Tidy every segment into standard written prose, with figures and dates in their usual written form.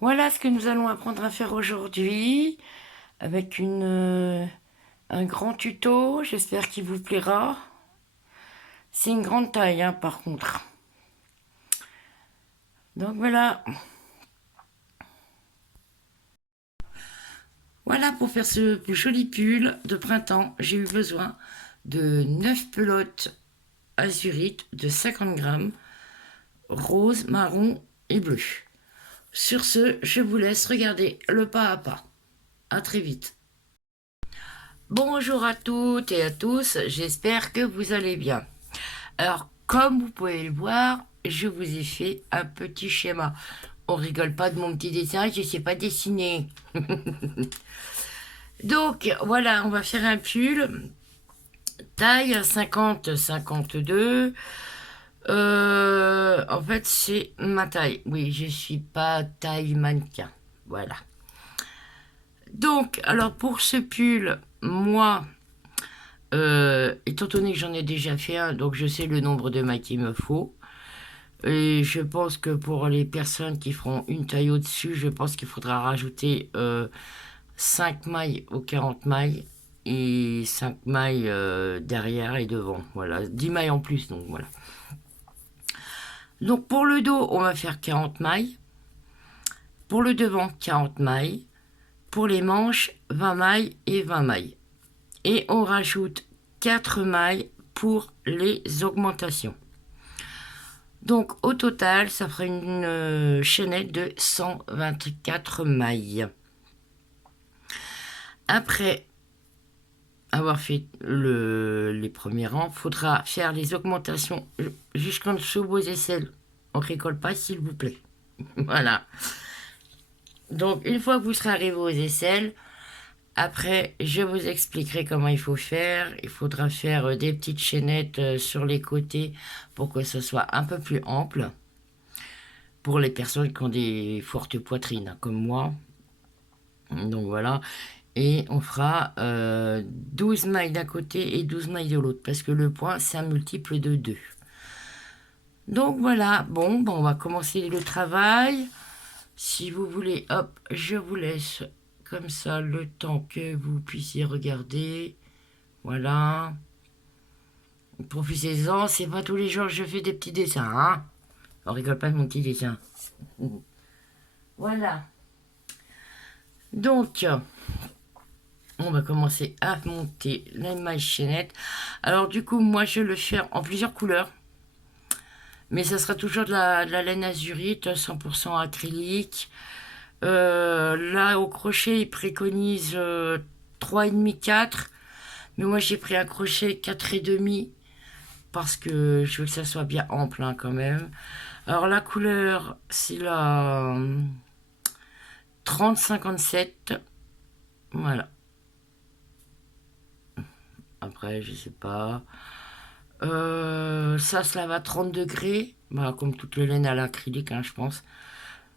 Voilà ce que nous allons apprendre à faire aujourd'hui avec un grand tuto. J'espère qu'il vous plaira. C'est une grande taille, hein, par contre. Donc voilà. Voilà pour faire ce joli pull de printemps. J'ai eu besoin de 9 pelotes azurites de 50 grammes, rose, marron et bleu. Sur ce, je vous laisse regarder le pas à pas. À très vite. Bonjour à toutes et à tous, j'espère que vous allez bien. Alors, comme vous pouvez le voir, je vous ai fait un petit schéma. On rigole pas de mon petit dessin, je sais pas dessiner. Donc, voilà, on va faire un pull, taille 50-52. En fait, c'est ma taille. Oui, je suis pas taille mannequin. Voilà. Donc, alors pour ce pull, moi, étant donné que j'en ai déjà fait un, donc je sais le nombre de mailles qu'il me faut. Et je pense que pour les personnes qui feront une taille au-dessus, je pense qu'il faudra rajouter 5 mailles aux 40 mailles et 5 mailles derrière et devant. Voilà, 10 mailles en plus, donc voilà. Donc pour le dos, on va faire 40 mailles. Pour le devant, 40 mailles. Pour les manches, 20 mailles et 20 mailles. Et on rajoute 4 mailles pour les augmentations. Donc au total, ça fera une chaînette de 124 mailles. Après avoir fait les premiers rangs, il faudra faire les augmentations jusqu'en dessous vos aisselles. On ne rigole pas, s'il vous plaît. Voilà. Donc une fois que vous serez arrivé aux aisselles, après, je vous expliquerai comment il faut faire. Il faudra faire des petites chaînettes sur les côtés pour que ce soit un peu plus ample. Pour les personnes qui ont des fortes poitrines, hein, comme moi. Donc voilà. Et on fera 12 mailles d'un côté et 12 mailles de l'autre. Parce que le point, c'est un multiple de 2. Donc voilà. Bon, on va commencer le travail. Si vous voulez, hop, je vous laisse comme ça le temps que vous puissiez regarder. Voilà. Profitez-en, c'est pas tous les jours que je fais des petits dessins, hein. On rigole pas de mon petit dessin. Voilà. Donc, on va commencer à monter la maille chaînette. Alors du coup, moi je vais le faire en plusieurs couleurs. Mais ça sera toujours de la laine azurite, 100% acrylique. Là, au crochet, ils préconisent 3,5, 4. Mais moi j'ai pris un crochet 4,5 parce que je veux que ça soit bien ample, hein, quand même. Alors la couleur, c'est la 30-57. Voilà. Après, je sais pas. Ça se lave à 30 degrés. Bah, comme toutes les laines à l'acrylique, hein, je pense.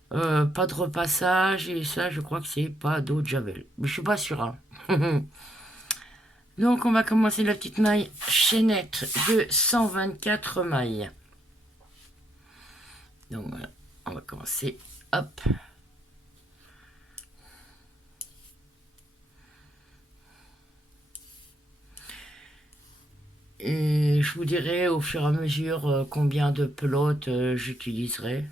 Pas de repassage. Et ça, je crois que c'est pas d'eau de javel. Mais je suis pas sûre, hein. Donc, on va commencer la petite maille chaînette de 124 mailles. Donc, voilà. On va commencer. Hop. Et je vous dirai au fur et à mesure combien de pelotes j'utiliserai.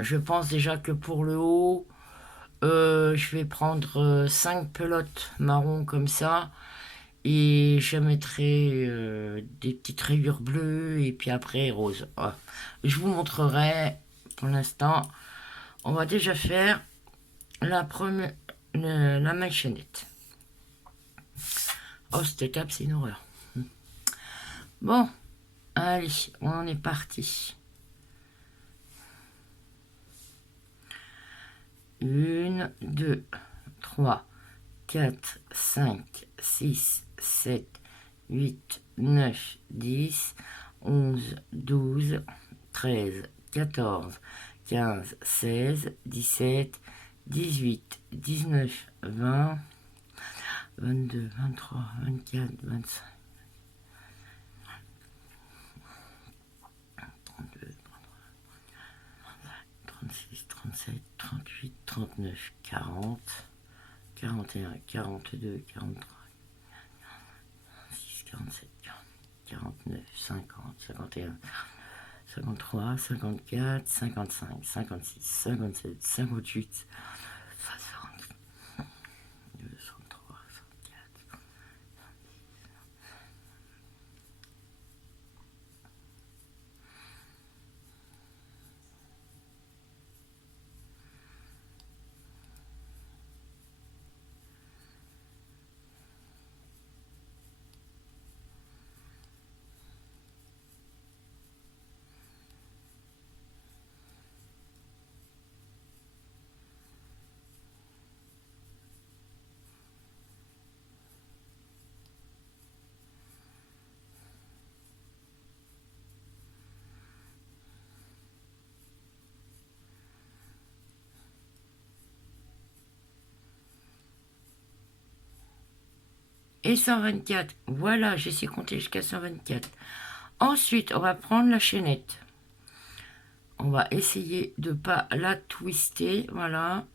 Je pense déjà que pour le haut, je vais prendre 5 pelotes marron comme ça. Et je mettrai des petites rayures bleues et puis après rose. Voilà. Je vous montrerai pour l'instant. On va déjà faire la première, la maille chaînette. Oh, cette étape, c'est une horreur. Bon, allez, on est parti. Une, deux, trois, quatre, cinq, six, sept, huit, neuf, 10, 11, 12, 13, 14, 15, 16, 17, 18, 19, 20, 22, 23, 24, 25, 32, 36, 37, 38, 39, 40, 41, 42, 43, 46, 47, 49, 50, 51, 53, 54, 55, 56, 57, 58, 60, 63, 64. Et 124. Voilà, j'ai su compter jusqu'à 124. Ensuite, on va prendre la chaînette. On va essayer de ne pas la twister. Voilà.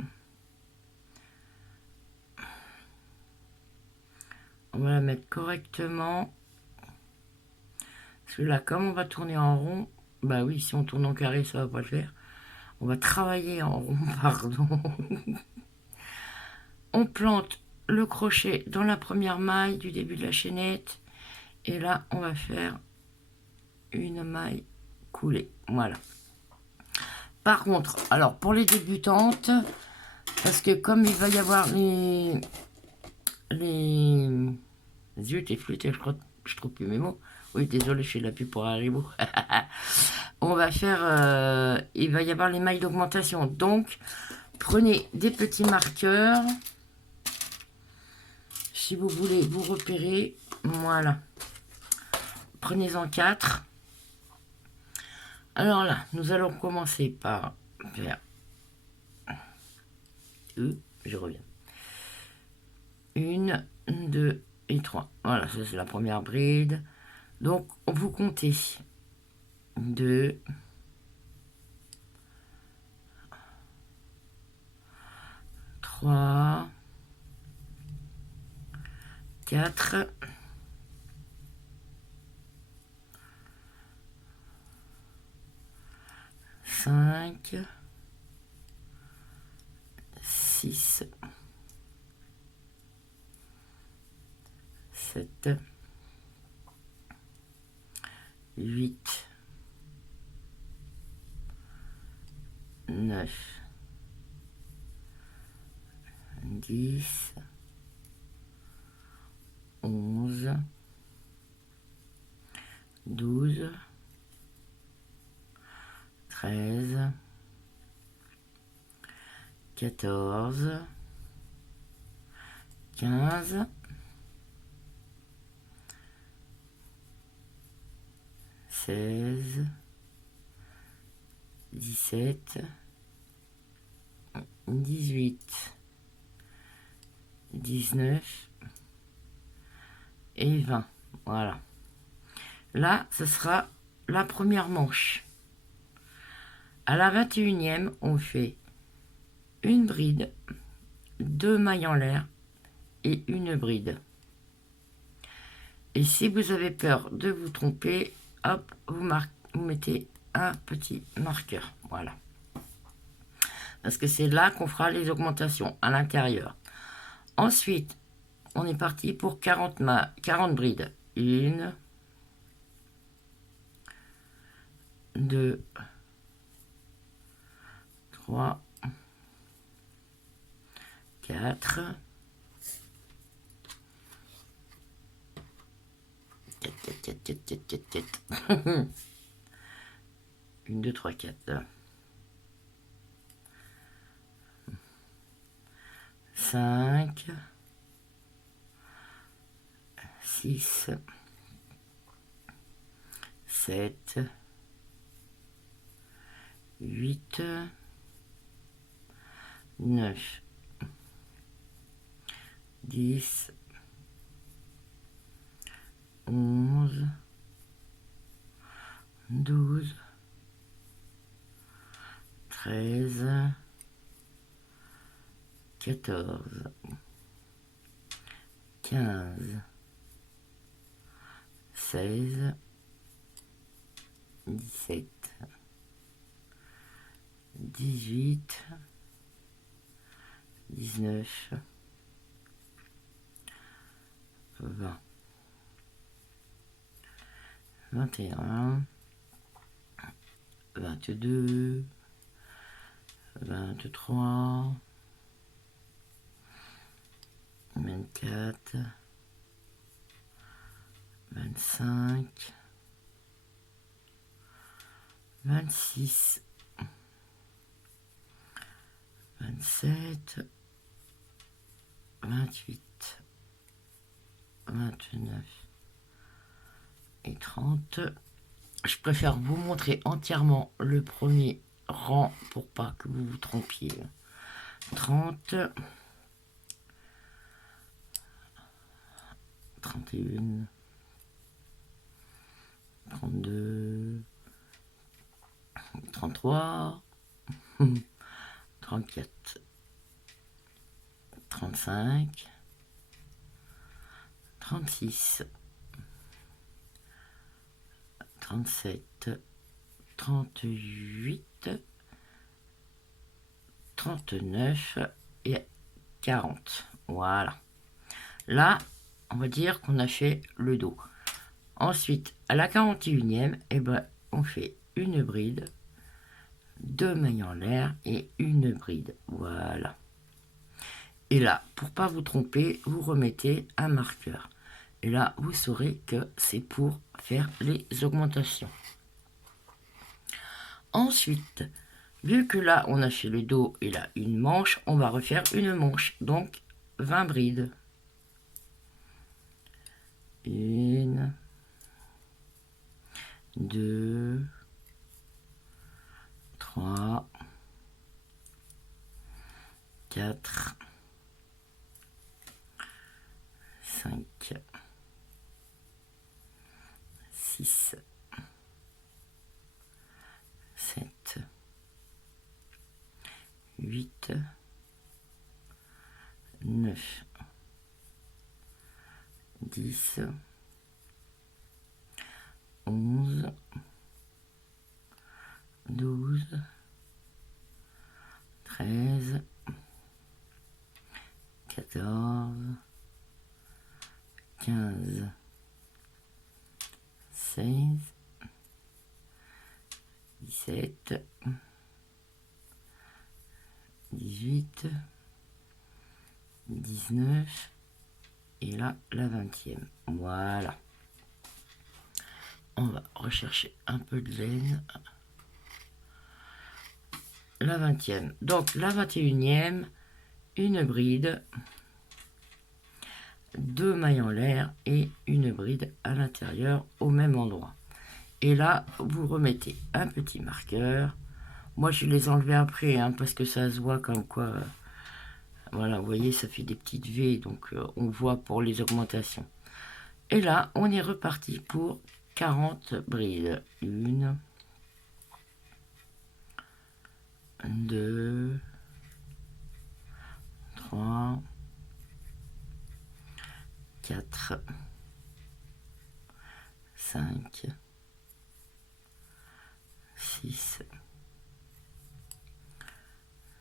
On va la mettre correctement. Parce que là, comme on va tourner en rond, bah oui, si on tourne en carré, ça va pas le faire. On va travailler en rond, pardon. On plante le crochet dans la première maille du début de la chaînette. Et là, on va faire une maille coulée. Voilà. Par contre, alors pour les débutantes, parce que comme il va y avoir les zut et flûtes, je trouve plus mes mots. Oui, désolé, je fais de la pub pour Haribo. On va faire, il va y avoir les mailles d'augmentation. Donc, prenez des petits marqueurs. Si vous voulez vous repérer, voilà. Prenez-en 4. Alors là, nous allons commencer par faire... je reviens. 1, 2 et 3. Voilà, ça c'est la première bride. Donc, vous comptez 2, 3, 4, 5, 6, 7, 8, 9, 10, 11, 12, 13, 14, 15, 16, 17, 18, 19 et 20. Voilà. Là, ce sera la première manche. À la 21e, on fait une bride, 2 mailles en l'air et une bride. Et si vous avez peur de vous tromper, hop, vous mettez un petit marqueur. Voilà. Parce que c'est là qu'on fera les augmentations à l'intérieur. Ensuite, on est parti pour 40 brides. 1, 2, 3, 4, 1, 2, 3, 4. 5, 6, 7, 8, 9, 10, 11, 12, 13, 14, 15, 16, 17, 18, 19, 20, 21, 22, 23, 24, 25, 26, 27, 28, 29 et 30. Je préfère vous montrer entièrement le premier rang pour pas que vous vous trompiez. 30, 31, 32, 33, 34, 35, 36, 37, 38, 39 et 40. Voilà. Là, on va dire qu'on a fait le dos. Ensuite, à la 41e, eh ben, on fait une bride, 2 mailles en l'air et une bride. Voilà. Et là, pour pas vous tromper, vous remettez un marqueur. Et là, vous saurez que c'est pour faire les augmentations. Ensuite, vu que là, on a fait le dos et là, une manche, on va refaire une manche. Donc, 20 brides. 1, 2, 3, 4, 5, 6, 7, 8, 9, 10, 11, 12, 13, 14, 15, 16, 17, 18, 19 et là la 20e. Voilà. On va rechercher un peu de laine. La 20e. Donc la 21e, une bride, 2 mailles en l'air et une bride à l'intérieur au même endroit. Et là, vous remettez un petit marqueur. Moi, je les enlever après, hein, parce que ça se voit comme quoi... voilà, vous voyez, ça fait des petites V, donc on voit pour les augmentations. Et là, on est reparti pour 40 brides. 1, 2, 3, 4, 5, 6,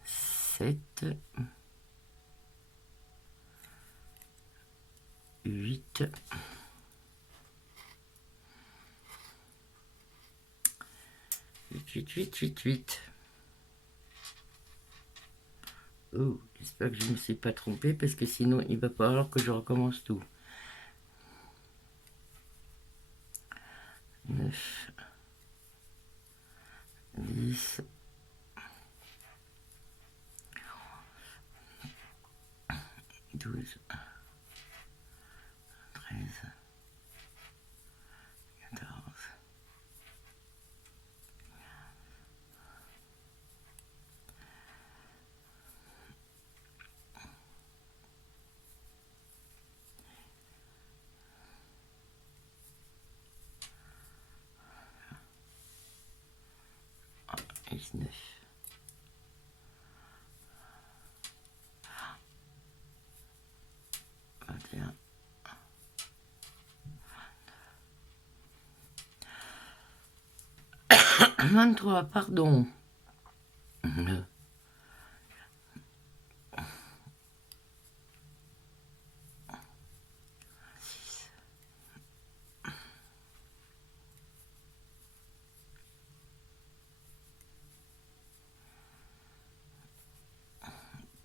7, 8, 8. Oh, j'espère que je ne me suis pas trompée parce que sinon il va falloir que je recommence tout. 9, 10, 12, 13, 14, 19, 23, pardon.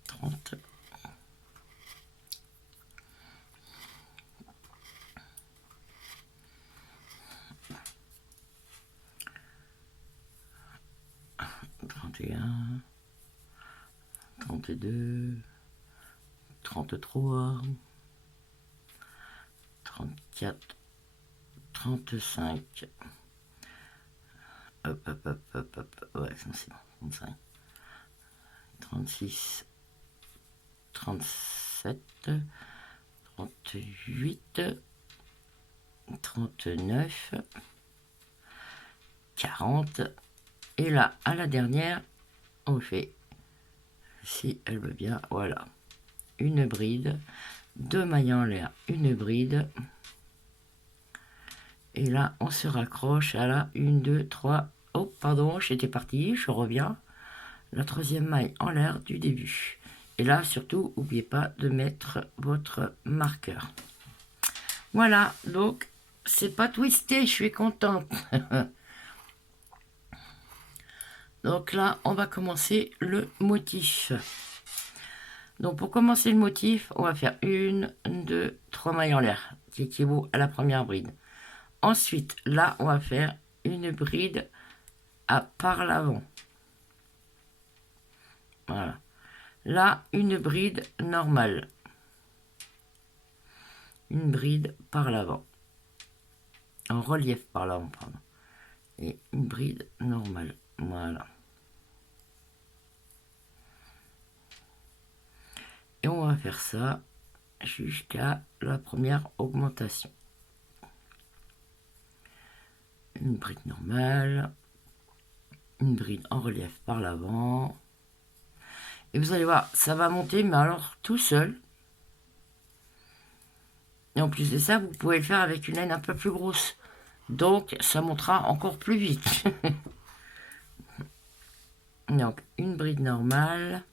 30. 31, 32, 33, 34, 35. Hop, hop, hop, hop, hop. Ouais, c'est bon. 35, 36, 37, 38, 39, 40. Et là, à la dernière, on fait, si elle veut bien, voilà, une bride, 2 mailles en l'air, une bride. Et là, on se raccroche à la 1, 2, 3. Oh, pardon, j'étais parti, je reviens. La 3e maille en l'air du début. Et là, surtout, n'oubliez pas de mettre votre marqueur. Voilà, donc, c'est pas twisté, je suis contente. Donc là, on va commencer le motif. Donc pour commencer le motif, on va faire 1, 2, 3 mailles en l'air, qui équivaut à la première bride. Ensuite, là, on va faire une bride par l'avant. Voilà. Là, une bride normale. Une bride par l'avant. En relief par l'avant, pardon. Et une bride normale. Voilà. Et on va faire ça jusqu'à la première augmentation. Une bride normale. Une bride en relief par l'avant. Et vous allez voir, ça va monter, mais alors tout seul. Et en plus de ça, vous pouvez le faire avec une laine un peu plus grosse. Donc, ça montera encore plus vite. Donc, une bride normale.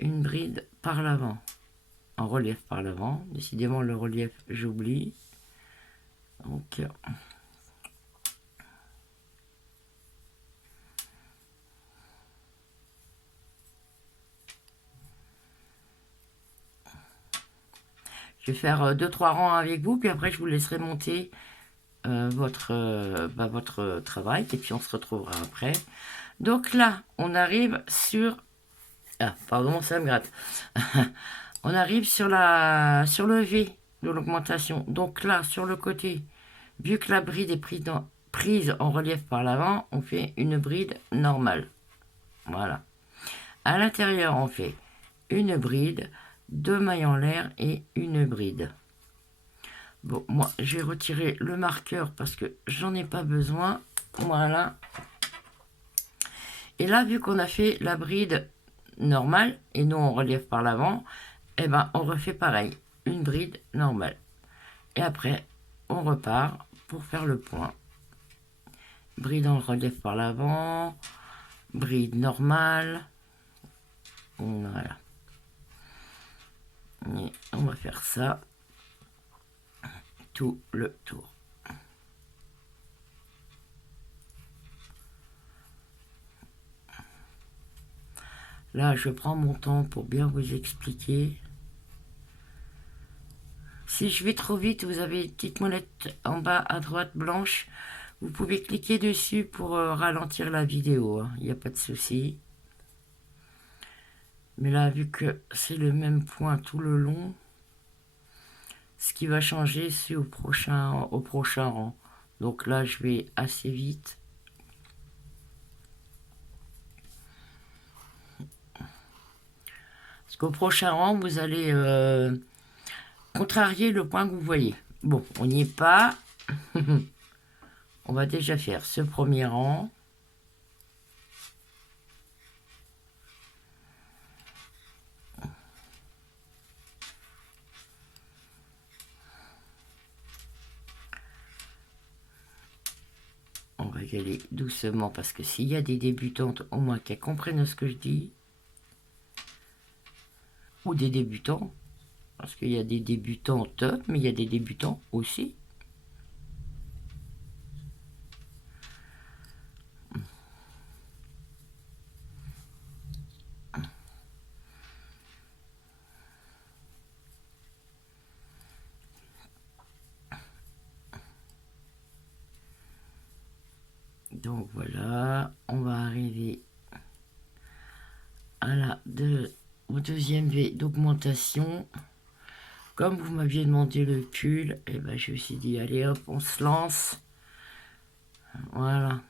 Une bride par l'avant. En relief par l'avant. Décidément, le relief, j'oublie. Donc, je vais faire 2-3 rangs avec vous, puis après je vous laisserai monter votre travail, et puis on se retrouvera après. Donc là, on arrive sur... Ah, pardon, ça me gratte. On arrive sur le V de l'augmentation. Donc là, sur le côté, vu que la bride est prise en relief par l'avant, on fait une bride normale. Voilà. À l'intérieur, on fait une bride, 2 mailles en l'air et une bride. Bon, moi, je vais retirer le marqueur parce que j'en ai pas besoin. Voilà. Et là, vu qu'on a fait la bride normale et non en relief par l'avant, eh ben, on refait pareil. Une bride normale. Et après, on repart pour faire le point. Bride en relief par l'avant. Bride normale. Voilà. Et on va faire ça tout le tour. Là, je prends mon temps pour bien vous expliquer. Si je vais trop vite, vous avez une petite molette en bas à droite blanche. Vous pouvez cliquer dessus pour ralentir la vidéo. Il n'y a pas de souci. Mais là, vu que c'est le même point tout le long, ce qui va changer, c'est au prochain rang. Donc là, je vais assez vite. Parce qu'au prochain rang, vous allez contrarier le point que vous voyez. Bon, on n'y est pas. On va déjà faire ce premier rang. On va y aller doucement parce que s'il y a des débutantes, au moins qu'elles comprennent ce que je dis. Ou des débutants. Parce qu'il y a des débutantes, mais il y a des débutants aussi. Donc voilà, on va arriver à au deuxième V d'augmentation. Comme vous m'aviez demandé le pull, et ben je me suis dit allez hop, on se lance. Voilà.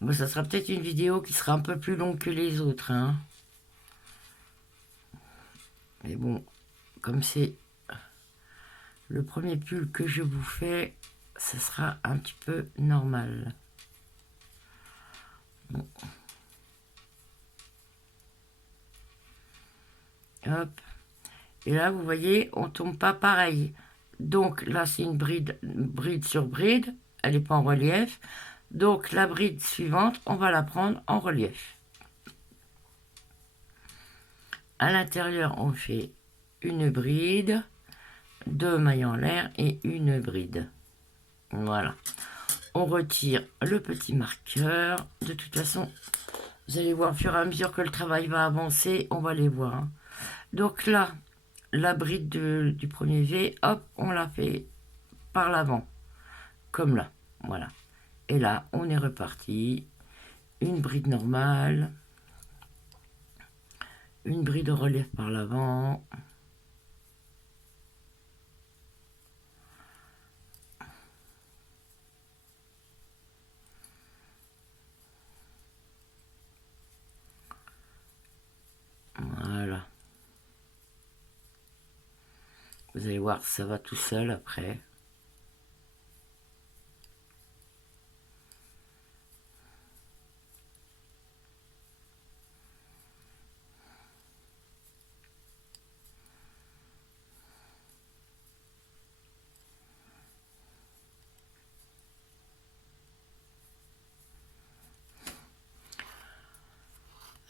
Bon, ça sera peut-être une vidéo qui sera un peu plus longue que les autres, hein. Mais bon, comme c'est le premier pull que je vous fais, ça sera un petit peu normal. Bon. Hop. Et là, vous voyez, on tombe pas pareil. Donc là, c'est une bride sur bride. Elle n'est pas en relief. Donc la bride suivante, on va la prendre en relief. À l'intérieur, on fait une bride, 2 mailles en l'air et une bride. Voilà. On retire le petit marqueur. De toute façon, vous allez voir au fur et à mesure que le travail va avancer, on va les voir, hein. Donc là, la bride du premier V, hop, on la fait par l'avant, comme là, voilà. Et là, on est reparti. Une bride normale, une bride en relief par l'avant. Voilà. Vous allez voir, ça va tout seul après.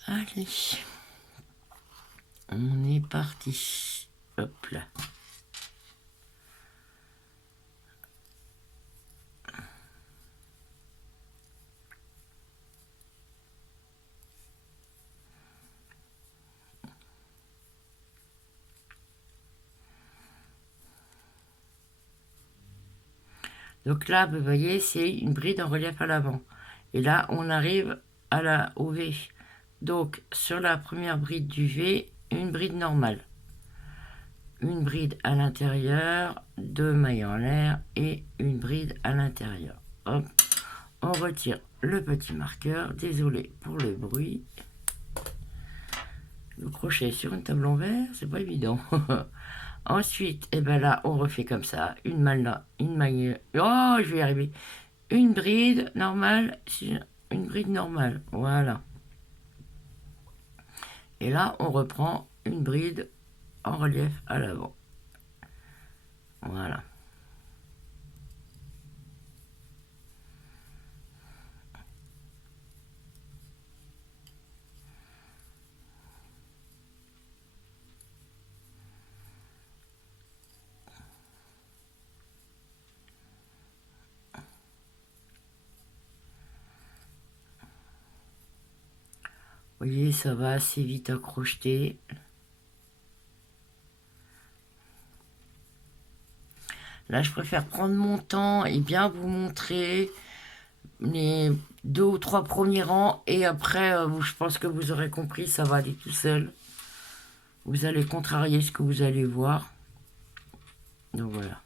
Allez, on est parti. Hop là. Donc là, vous voyez, c'est une bride en relief à l'avant. Et là, on arrive au V. Donc, sur la première bride du V, une bride normale. Une bride à l'intérieur, 2 mailles en l'air et une bride à l'intérieur. Hop, on retire le petit marqueur. Désolé pour le bruit. Le crochet sur une table en verre, c'est pas évident. Ensuite, et ben là, on refait comme ça. Une maille là, une maille. Oh, je vais y arriver. Une bride normale, une bride normale. Voilà. Et là, on reprend une bride en relief à l'avant. Voilà. Vous voyez, ça va assez vite à crocheter. Là, je préfère prendre mon temps et bien vous montrer les 2 ou 3 premiers rangs. Et après, je pense que vous aurez compris, ça va aller tout seul. Vous allez contrarier ce que vous allez voir. Donc voilà.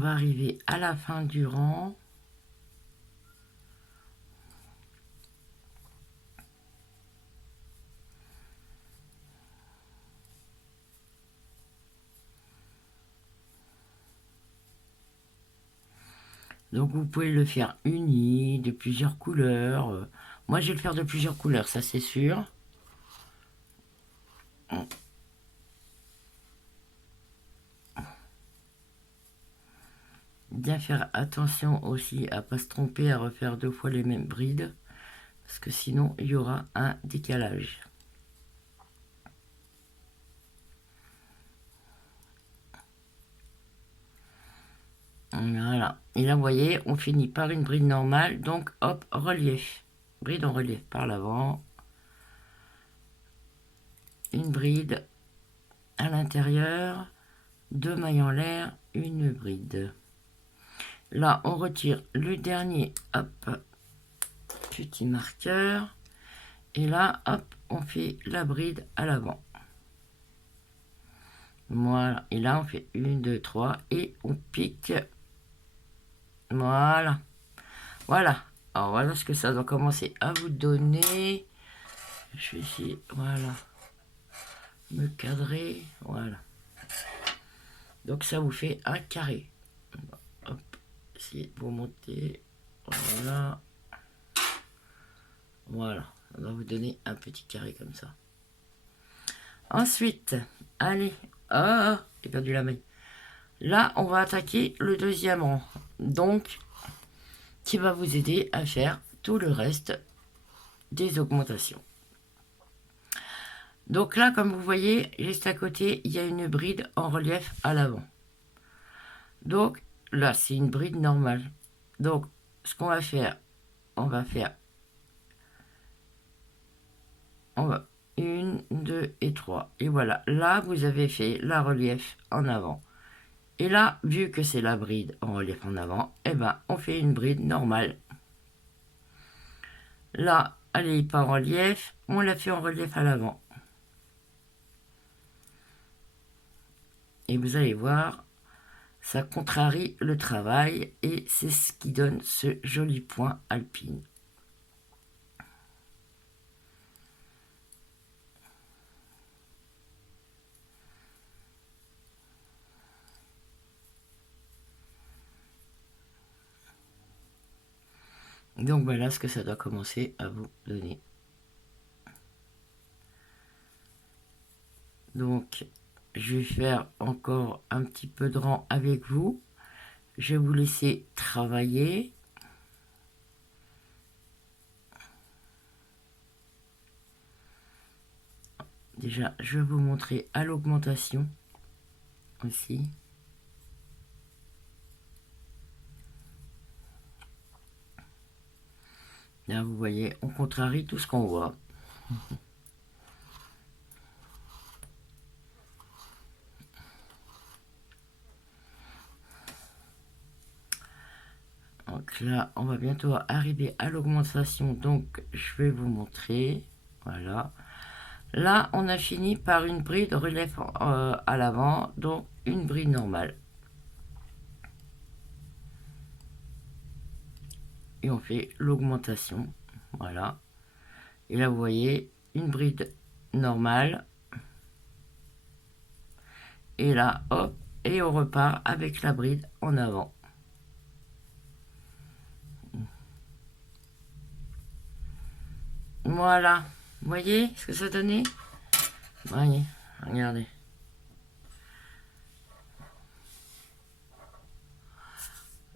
va arriver à la fin du rang. Donc vous pouvez le faire uni, de plusieurs couleurs. Moi je vais le faire de plusieurs couleurs, ça c'est sûr. Bien faire attention aussi à pas se tromper, à refaire 2 fois les mêmes brides. Parce que sinon il y aura un décalage. Voilà. Et là, vous voyez, on finit par une bride normale. Donc, hop, relief. Bride en relief par l'avant. Une bride à l'intérieur. 2 mailles en l'air. Une bride. Là, on retire le dernier. Hop. Petit marqueur. Et là, hop, on fait la bride à l'avant. Voilà. Et là, on fait 1, 2, 3. Et on pique. Voilà. Voilà. Alors voilà ce que ça doit commencer à vous donner. Je vais essayer, voilà, me cadrer, voilà. Donc ça vous fait un carré. Hop, essayez de vous monter, voilà. Voilà, ça va vous donner un petit carré comme ça. Ensuite, allez, j'ai perdu la main. Là, on va attaquer le deuxième rang. Donc, qui va vous aider à faire tout le reste des augmentations. Donc là, comme vous voyez, juste à côté, il y a une bride en relief à l'avant. Donc là, c'est une bride normale. Donc, ce qu'on va faire, on va 1, 2 et 3. Et voilà, là, vous avez fait la relief en avant. Et là, vu que c'est la bride en relief en avant, eh ben, on fait une bride normale. Là, elle n'est pas en relief, on la fait en relief à l'avant. Et vous allez voir, ça contrarie le travail et c'est ce qui donne ce joli point alpine. Donc voilà ce que ça doit commencer à vous donner. Donc je vais faire encore un petit peu de rang avec vous. Je vais vous laisser travailler. Déjà, je vais vous montrer à l'augmentation aussi. Là, vous voyez, on contrarie tout ce qu'on voit. Donc là, on va bientôt arriver à l'augmentation. Donc, je vais vous montrer. Voilà. Là, on a fini par une bride relief à l'avant. Donc, une bride normale. Et on fait l'augmentation. Voilà. Et là, vous voyez, une bride normale. Et là, hop, et on repart avec la bride en avant. Voilà. Vous voyez ce que ça donnait? Voyez, regardez.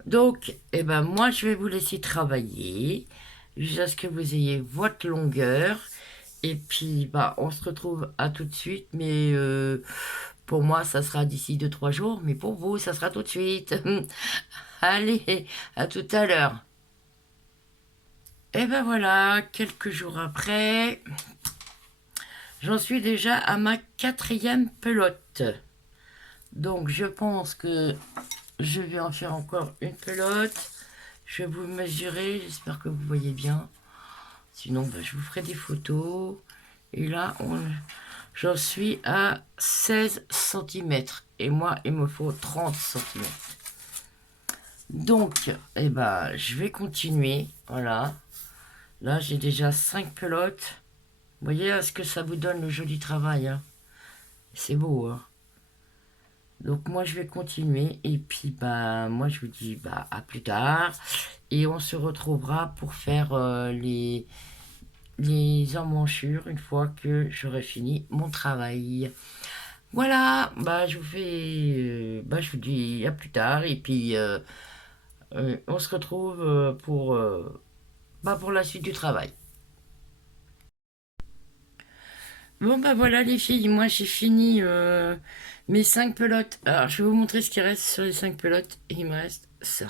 Donc, eh ben, moi, je vais vous laisser travailler jusqu'à ce que vous ayez votre longueur. Et puis, bah, on se retrouve à tout de suite. Mais pour moi, ça sera d'ici 2-3 jours. Mais pour vous, ça sera tout de suite. Allez, à tout à l'heure. Et ben voilà, quelques jours après, j'en suis déjà à ma 4e pelote. Donc, je pense que je vais en faire encore une pelote. Je vais vous mesurer, j'espère que vous voyez bien. Sinon, bah, je vous ferai des photos. Et là, j'en suis à 16 cm. Et moi, il me faut 30 cm. Donc, eh ben, je vais continuer. Voilà. Là, j'ai déjà 5 pelotes. Vous voyez ce que ça vous donne, le joli travail, hein. C'est beau, hein. Donc, moi, je vais continuer. Et puis, bah, moi, je vous dis bah, à plus tard. Et on se retrouvera pour faire les emmanchures une fois que j'aurai fini mon travail. Voilà, bah, je vous fais, bah, je vous dis à plus tard. Et puis, on se retrouve bah, pour la suite du travail. Bon bah voilà les filles, moi j'ai fini mes 5 pelotes. Alors je vais vous montrer ce qui reste sur les 5 pelotes. Et il me reste ça.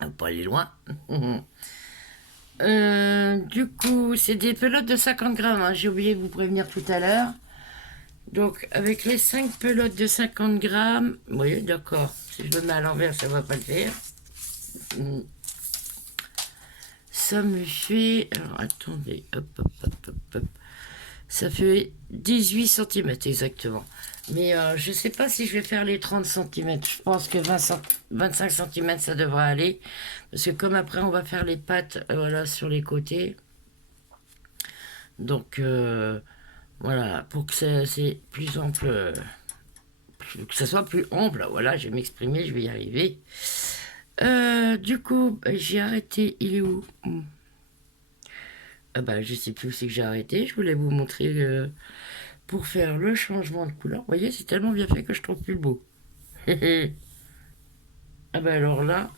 On va pas aller loin. Du coup, c'est des pelotes de 50 grammes, hein. J'ai oublié de vous prévenir tout à l'heure. Donc avec les 5 pelotes de 50 grammes, oui d'accord, si je le mets à l'envers ça va pas le faire. Ça me fait... Alors attendez, hop, hop, hop, hop, hop. Ça fait 18 centimètres exactement. Mais je ne sais pas si je vais faire les 30 centimètres. Je pense que 25 centimètres ça devrait aller. Parce que comme après on va faire les pattes voilà, sur les côtés. Donc voilà, pour que c'est plus ample, que ça soit plus ample. Voilà, je vais m'exprimer, je vais y arriver. Du coup, j'ai arrêté. Il est où? Ah bah, je sais plus où c'est que j'ai arrêté. Je voulais vous montrer pour faire le changement de couleur. Vous voyez, c'est tellement bien fait que je trouve plus le beau. Ah bah alors là,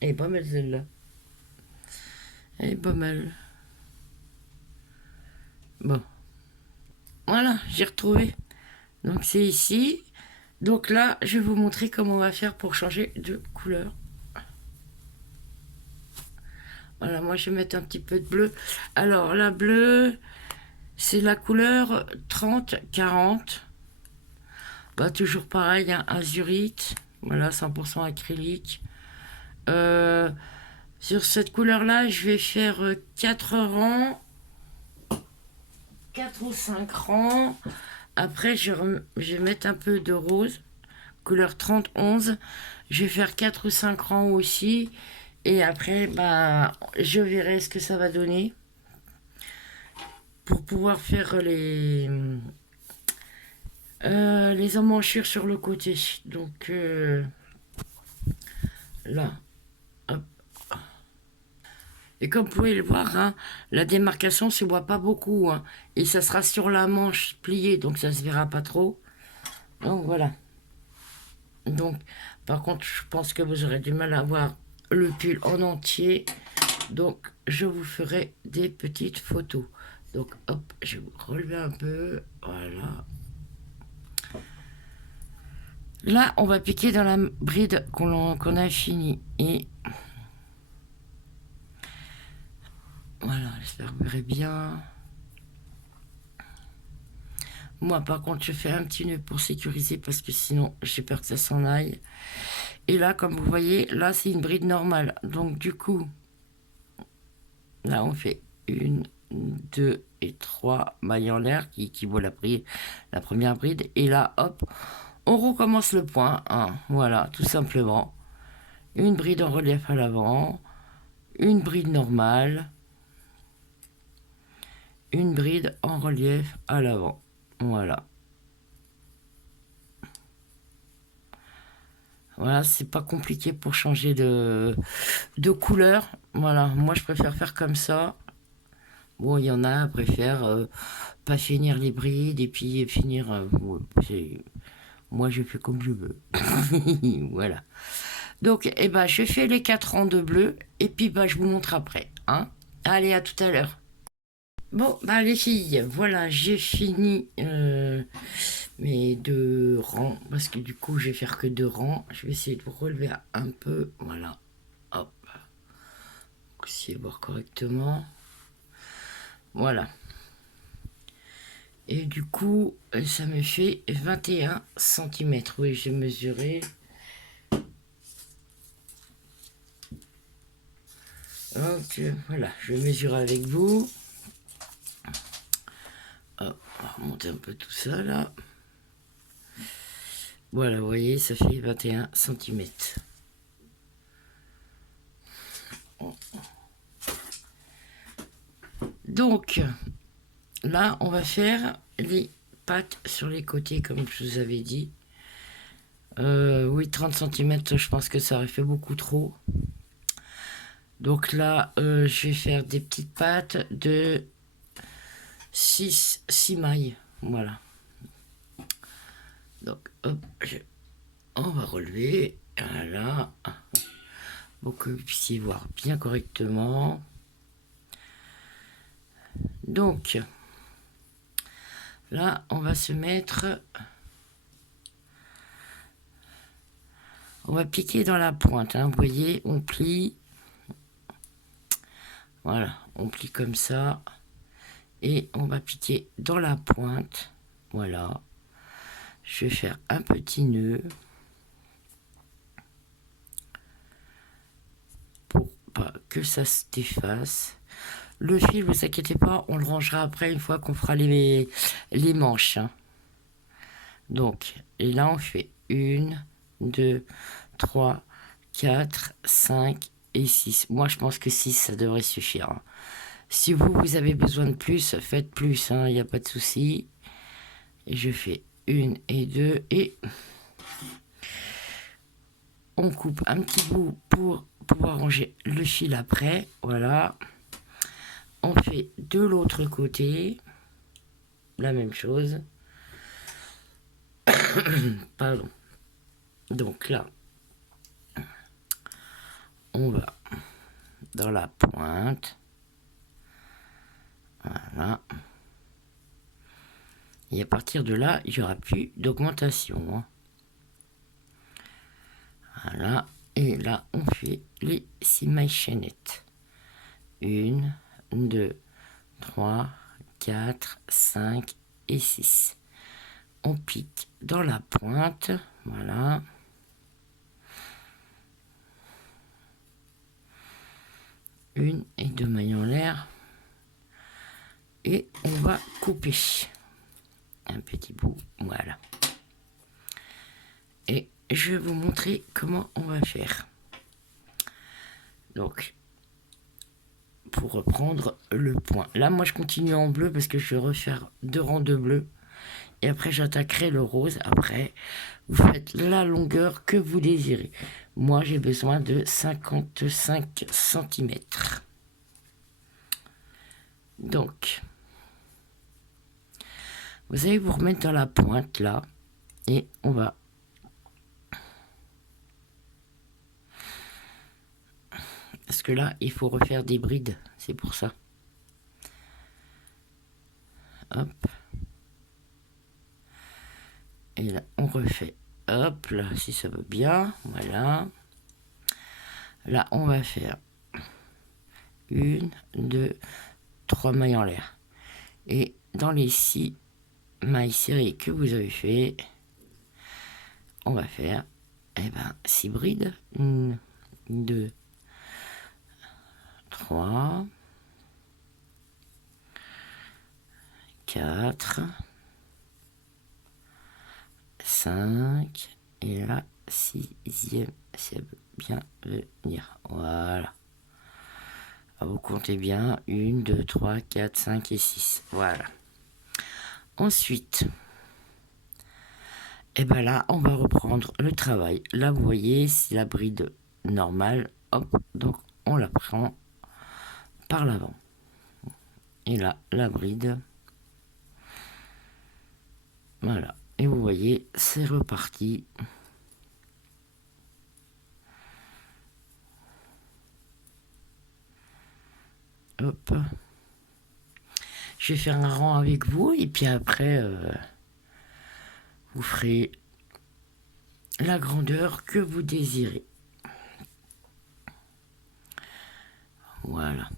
elle est pas mal celle-là. Elle est pas mal. Bon, voilà, j'ai retrouvé. Donc c'est ici. Donc là, je vais vous montrer comment on va faire pour changer de couleur. Voilà, moi je vais mettre un petit peu de bleu. Alors la bleue, c'est la couleur 30-40. Bah toujours pareil, hein, azurite. Voilà, 100% acrylique. Euh, sur cette couleur-là, je vais faire 4 rangs. 4 ou 5 rangs. Après, je vais mettre un peu de rose, couleur 30-11. Je vais faire 4 ou 5 rangs aussi. Et après, bah, je verrai ce que ça va donner pour pouvoir faire les emmanchures sur le côté. Donc là, hop. Et comme vous pouvez le voir, hein, la démarcation se voit pas beaucoup, hein, et ça sera sur la manche pliée, donc ça se verra pas trop. Donc voilà. Donc, par contre, je pense que vous aurez du mal à voir le pull en entier. Donc, je vous ferai des petites photos. Donc, hop, je vais vous relever un peu. Voilà. Là, on va piquer dans la bride qu'on a fini. Et voilà, j'espère que vous verrez bien. Moi, par contre, je fais un petit nœud pour sécuriser parce que sinon, j'ai peur que ça s'en aille. Et là, comme vous voyez, là, c'est une bride normale. Donc, du coup, là, on fait 1, 2 et 3 mailles en l'air qui vaut la première bride. Et là, hop, on recommence le point. Hein, voilà, tout simplement. Une bride en relief à l'avant. Une bride normale. Une bride en relief à l'avant. Voilà. Voilà, c'est pas compliqué pour changer de couleur. Voilà, moi je préfère faire comme ça. Bon, il y en a, préfèrent pas finir les brides et puis finir. Moi je fais comme je veux. Voilà. Donc, eh ben, je fais les 4 rangs de bleu et puis bah, je vous montre après. Hein. Allez, à tout à l'heure. Bon, bah les filles, voilà, j'ai fini mes 2 rangs, parce que du coup, je vais faire que 2 rangs. Je vais essayer de vous relever un peu, voilà, hop, pour essayer de voir correctement. Voilà. Et du coup, ça me fait 21 centimètres. Oui, j'ai mesuré. Donc, voilà, je vais mesurer avec vous. Hop, on va remonter un peu tout ça, là. Voilà, vous voyez, ça fait 21 centimètres. Donc, là, on va faire les pattes sur les côtés, comme je vous avais dit. Oui, 30 cm, je pense que ça aurait fait beaucoup trop. Donc là, je vais faire des petites pattes de 6 mailles. Voilà. Donc, hop, on va relever. Voilà. Pour que vous puissiez voir bien correctement. Donc, là, on va se mettre... On va piquer dans la pointe. Hein. Vous voyez, on plie. Voilà, on plie comme ça. Et on va piquer dans la pointe. Voilà. Je vais faire un petit nœud. Pour pas que ça se défasse. Le fil, vous inquiétez pas, on le rangera après une fois qu'on fera les manches. Hein. Donc, et là on fait 1, 2, 3, 4, 5 et 6. Moi je pense que 6 ça devrait suffire. Hein. Si vous avez besoin de plus, faites plus, il n'y a pas de souci. Et je fais 1 et 2 et on coupe un petit bout pour pouvoir ranger le fil après. Voilà. On fait de l'autre côté la même chose. Pardon. Donc là, on va dans la pointe. Voilà. Et à partir de là, il n'y aura plus d'augmentation. Hein. Voilà. Et là, on fait les 6 mailles chaînettes. 1, 2, 3, 4, 5 et 6. On pique dans la pointe. Voilà. Une et 2 mailles en l'air. Et on va couper un petit bout. Voilà. Et je vais vous montrer comment on va faire. Donc, pour reprendre le point. Là, moi, je continue en bleu parce que je vais refaire 2 rangs de bleu. Et après, j'attaquerai le rose. Après, vous faites la longueur que vous désirez. Moi, j'ai besoin de 55 cm. Donc, vous allez vous remettre dans la pointe, là. Et on va... Parce que là, il faut refaire des brides. C'est pour ça. Hop. Et là, on refait. Hop, là, si ça veut bien. Voilà. Là, on va faire 1, 2, 3 mailles en l'air. Et dans les 6 mailles serrées que vous avez fait, on va faire 6 brides. 1, 2, 3, 4, 5 et la 6e, si elle veut bien venir. Voilà. Vous comptez bien. 1, 2, 3, 4, 5 et 6. Voilà. Ensuite, et là, on va reprendre le travail. Là, vous voyez, c'est la bride normale. Hop, donc on la prend par l'avant. Et là, la bride. Voilà. Et vous voyez, c'est reparti. Hop. Je vais faire un rang avec vous et puis après, vous ferez la grandeur que vous désirez. Voilà.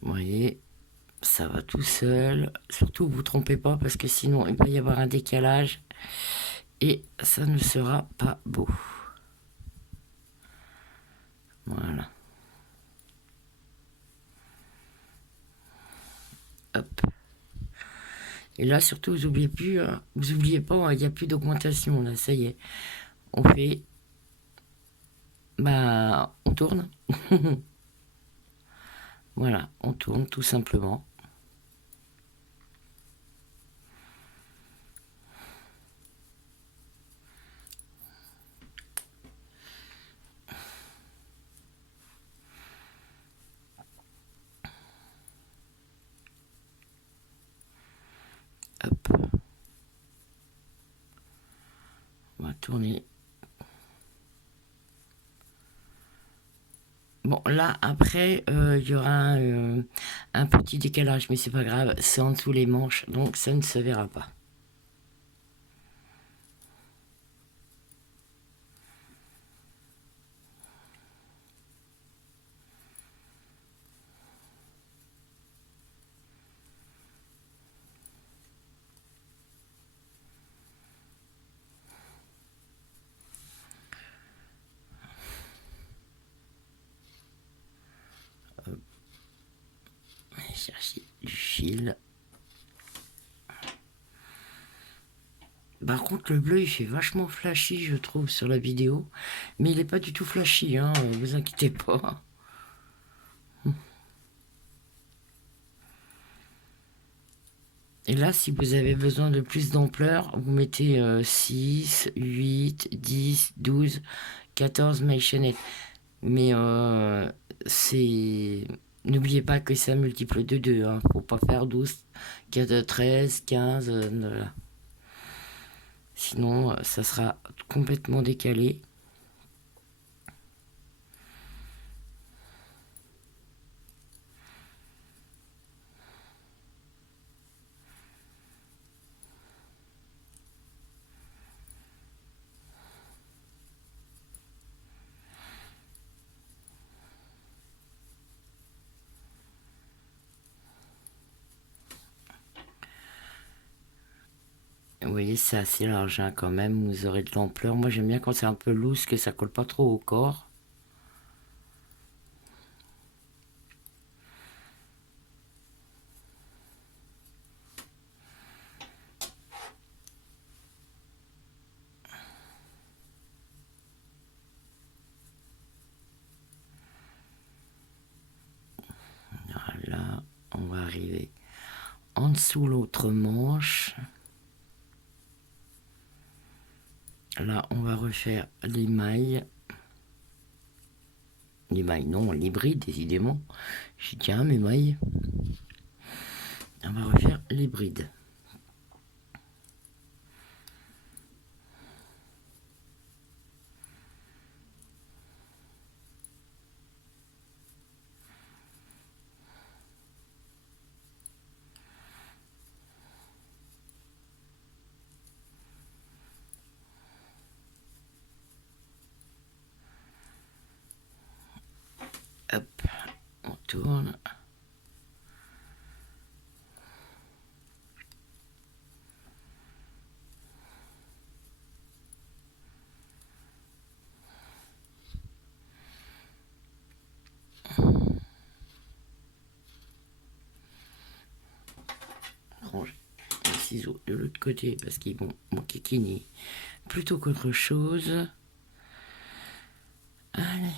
Vous voyez, ça va tout seul. Surtout, vous trompez pas parce que sinon, il va y avoir un décalage et ça ne sera pas beau. Voilà. Hop. Et là, surtout, vous oubliez pas, il n'y a plus d'augmentation, là, ça y est. On fait, on tourne. Voilà, on tourne tout simplement. Hop, on va tourner. Bon, là, après, il y aura un petit décalage, mais c'est pas grave, c'est en dessous les manches, donc ça ne se verra pas. On va chercher du fil. Par contre, le bleu, il fait vachement flashy, je trouve, sur la vidéo. Mais il n'est pas du tout flashy, hein, vous inquiétez pas. Et là, si vous avez besoin de plus d'ampleur, vous mettez 6, 8, 10, 12, 14 mailles chaînettes. Mais c'est... N'oubliez pas que c'est un multiple de 2. Hein. Faut pas faire 12, 14, 13, 15. Voilà. Sinon, ça sera complètement décalé. Vous voyez, c'est assez large hein, quand même. Vous aurez de l'ampleur. Moi, j'aime bien quand c'est un peu loose, que ça colle pas trop au corps. Là, on va arriver en dessous l'autre manche. Là, on va refaire les mailles. Les mailles, non, l'hybride, décidément. J'y tiens, mes mailles. On va refaire l'hybride. Hop, on tourne. Range les ciseaux de l'autre côté parce qu'ils vont m'enquiquiner plutôt qu'autre chose. Allez.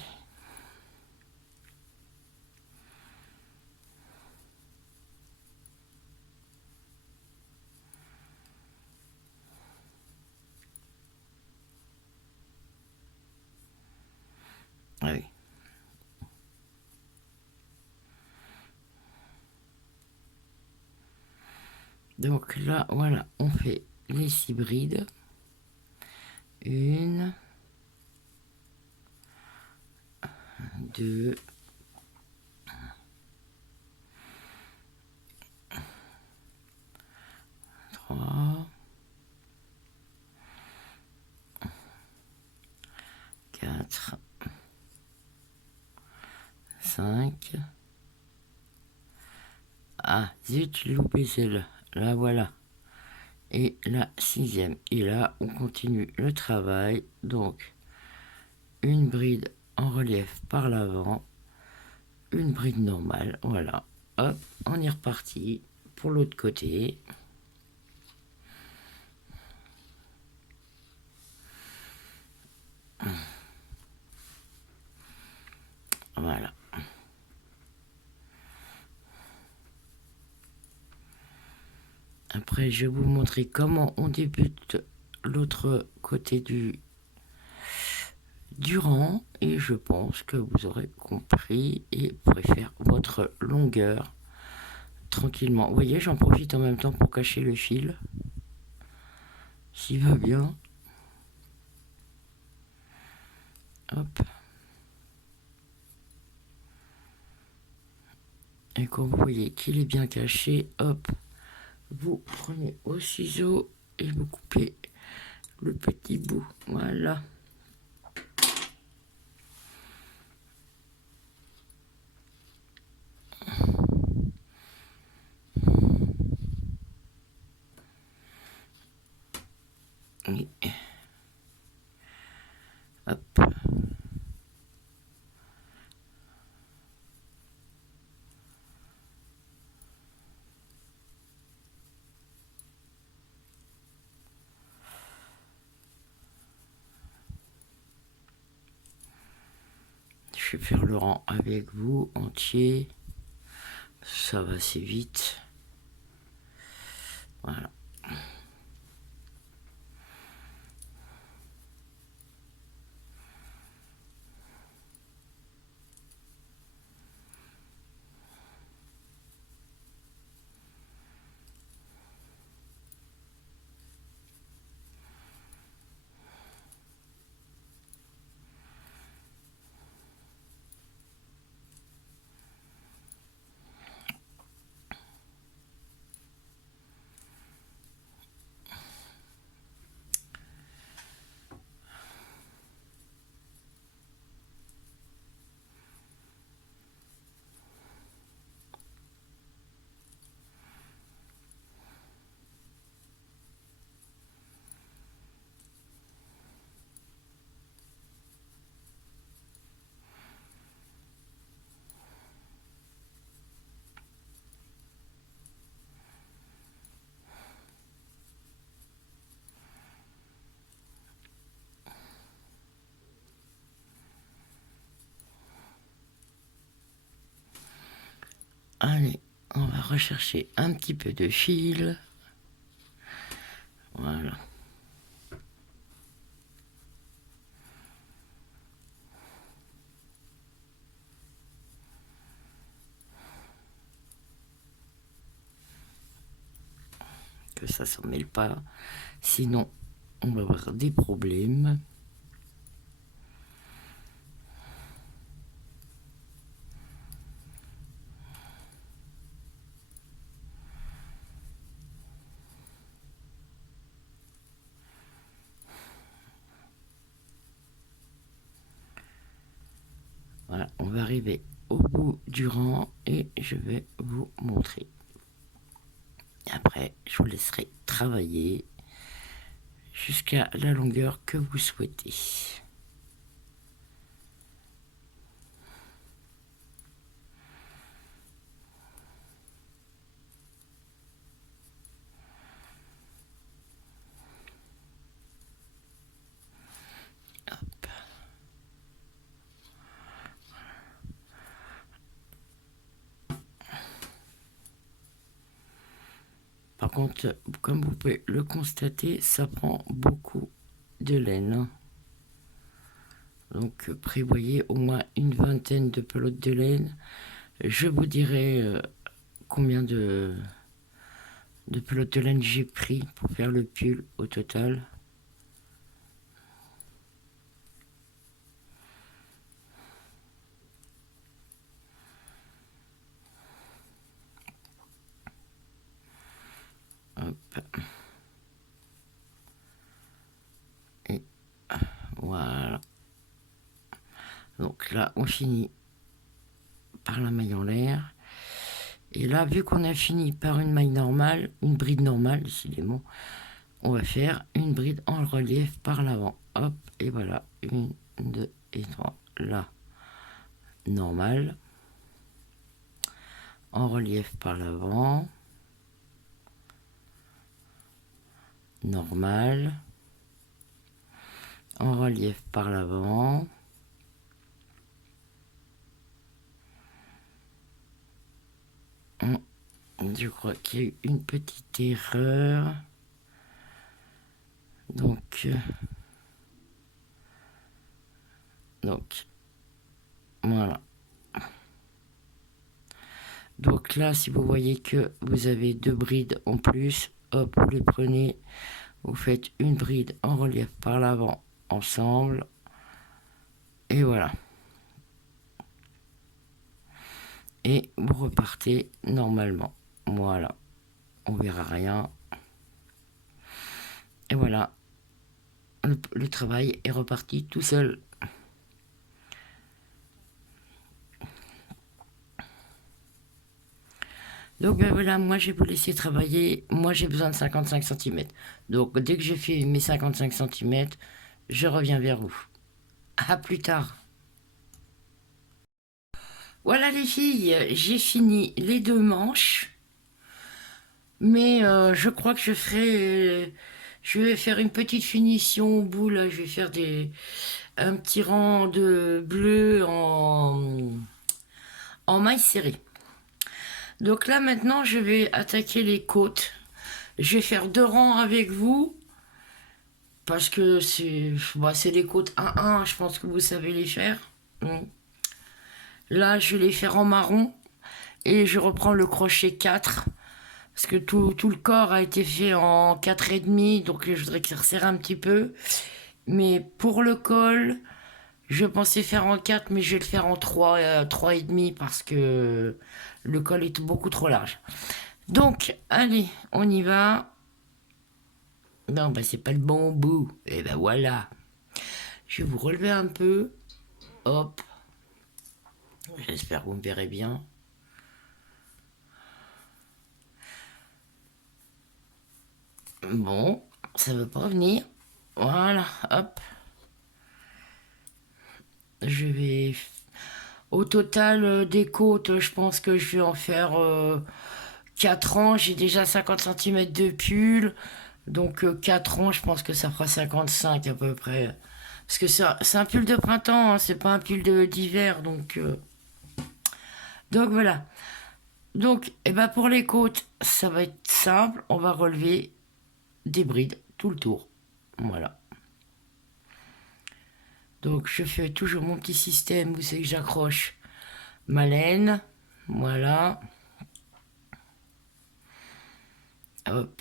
Ah oui. Donc là, voilà, on fait les hybrides. 1, 2, 3, 4, 5. Ah, zut, j'ai loupé celle-là. Là, voilà. Et la 6e. Et là, on continue le travail. Donc, une bride en relief par l'avant. Une bride normale. Voilà. Hop, on est reparti pour l'autre côté. Après, je vais vous montrer comment on débute l'autre côté du rang. Et je pense que vous aurez compris et pourrez faire votre longueur tranquillement. Vous voyez, j'en profite en même temps pour cacher le fil. S'il va bien. Hop. Et quand vous voyez qu'il est bien caché, hop, vous prenez au ciseau et vous coupez le petit bout. Voilà. Et hop. Je vais faire le rang avec vous entier. Ça va assez vite. Voilà. Allez, on va rechercher un petit peu de fil. Voilà. Que ça s'en mêle pas. Sinon, on va avoir des problèmes. Voilà, on va arriver au bout du rang et je vais vous montrer. Après, je vous laisserai travailler jusqu'à la longueur que vous souhaitez. Hop. Par contre, comme vous pouvez le constater, ça prend beaucoup de laine. Donc prévoyez au moins une vingtaine de pelotes de laine. Je vous dirai combien de pelotes de laine j'ai pris pour faire le pull au total. Hop. Et voilà. Donc là, on finit par la maille en l'air. Et là, vu qu'on a fini par une maille normale, une bride normale, décidément, on va faire une bride en relief par l'avant. Hop, et voilà. 1, 2 et 3. Là, normal. En relief par l'avant. Normal. En relief par l'avant. Je crois qu'il y a eu une petite erreur. Donc, voilà. Donc là, si vous voyez que vous avez 2 brides en plus, hop, vous les prenez, vous faites une bride en relief par l'avant ensemble. Et voilà. Et vous repartez normalement. Voilà. On verra rien. Et voilà. Le travail est reparti tout seul. Donc ben voilà, moi je vais vous laisser travailler. Moi j'ai besoin de 55 cm. Donc dès que j'ai fait mes 55 cm, je reviens vers vous. À plus tard. Voilà les filles, j'ai fini les 2 manches. Mais je crois que je vais faire une petite finition au bout là. Je vais faire un petit rang de bleu en maille serrée. Donc là maintenant je vais attaquer les côtes. Je vais faire 2 rangs avec vous. Parce que c'est les côtes 1-1, je pense que vous savez les faire. Là je vais les faire en marron. Et je reprends le crochet 4. Parce que tout le corps a été fait en 4,5. Donc je voudrais que ça resserre un petit peu. Mais pour le col, je pensais faire en 4, mais je vais le faire en 3,5 parce que le col est beaucoup trop large. Donc, allez, on y va. Non, bah c'est pas le bon bout. Et ben voilà. Je vais vous relever un peu. Hop. J'espère que vous me verrez bien. Bon, ça veut pas venir. Voilà, hop. Je vais... Au total, des côtes, je pense que je vais en faire 4 ans. J'ai déjà 50 cm de pull. Donc 4 ans, je pense que ça fera 55 à peu près. Parce que c'est un pull de printemps, hein, c'est pas un pull d'hiver. Donc voilà. Donc et ben pour les côtes, ça va être simple. On va relever des brides tout le tour. Voilà. Donc je fais toujours mon petit système où c'est que j'accroche ma laine. Voilà. Hop.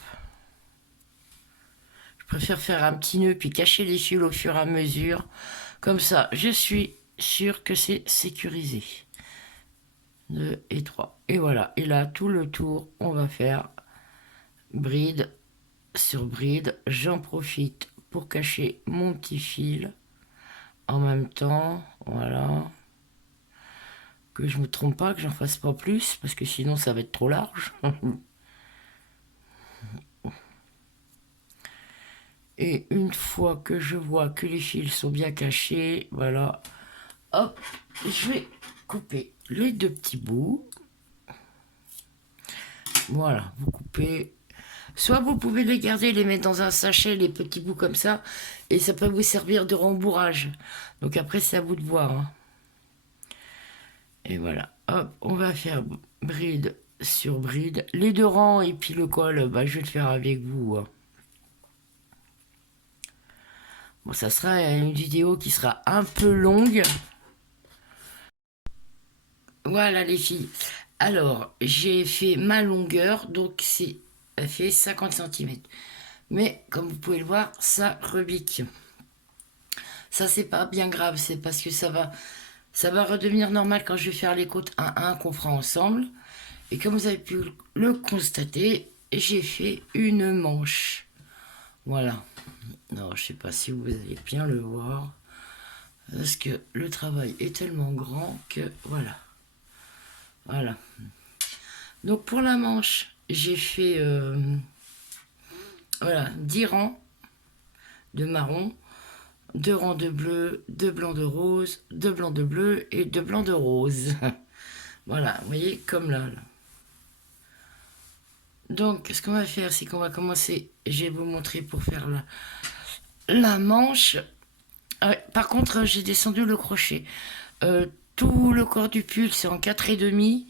Je préfère faire un petit nœud puis cacher les fils au fur et à mesure. Comme ça, je suis sûre que c'est sécurisé. 2 et 3. Et voilà. Et là, tout le tour, on va faire bride sur bride. J'en profite pour cacher mon petit fil en même temps. Voilà. Que je me trompe pas, que j'en fasse pas plus, parce que sinon ça va être trop large. Et une fois que je vois que les fils sont bien cachés, voilà, hop, je vais couper les 2 petits bouts. Voilà, vous coupez. Soit vous pouvez les garder, les mettre dans un sachet, les petits bouts comme ça, et ça peut vous servir de rembourrage. Donc après, c'est à vous de voir. Hein. Et voilà, hop, on va faire bride sur bride. Les 2 rangs et puis le col, bah, je vais le faire avec vous. Hein. Bon, ça sera une vidéo qui sera un peu longue. Voilà les filles. Alors, j'ai fait ma longueur, donc elle fait 50 cm. Mais comme vous pouvez le voir, ça rebique. Ça, c'est pas bien grave, c'est parce que ça va redevenir normal quand je vais faire les côtes 1-1 qu'on fera ensemble. Et comme vous avez pu le constater, j'ai fait une manche. Voilà. Non, je sais pas si vous allez bien le voir. Parce que le travail est tellement grand que voilà. Voilà. Donc pour la manche, j'ai fait voilà, 10 rangs de marron, 2 rangs de bleu, 2 blancs de rose, 2 blancs de bleu et 2 blancs de rose. Voilà, vous voyez, comme là. Donc, ce qu'on va faire, c'est qu'on va commencer, je vais vous montrer pour faire la manche. Par contre, j'ai descendu le crochet. Tout le corps du pull, c'est en 4,5.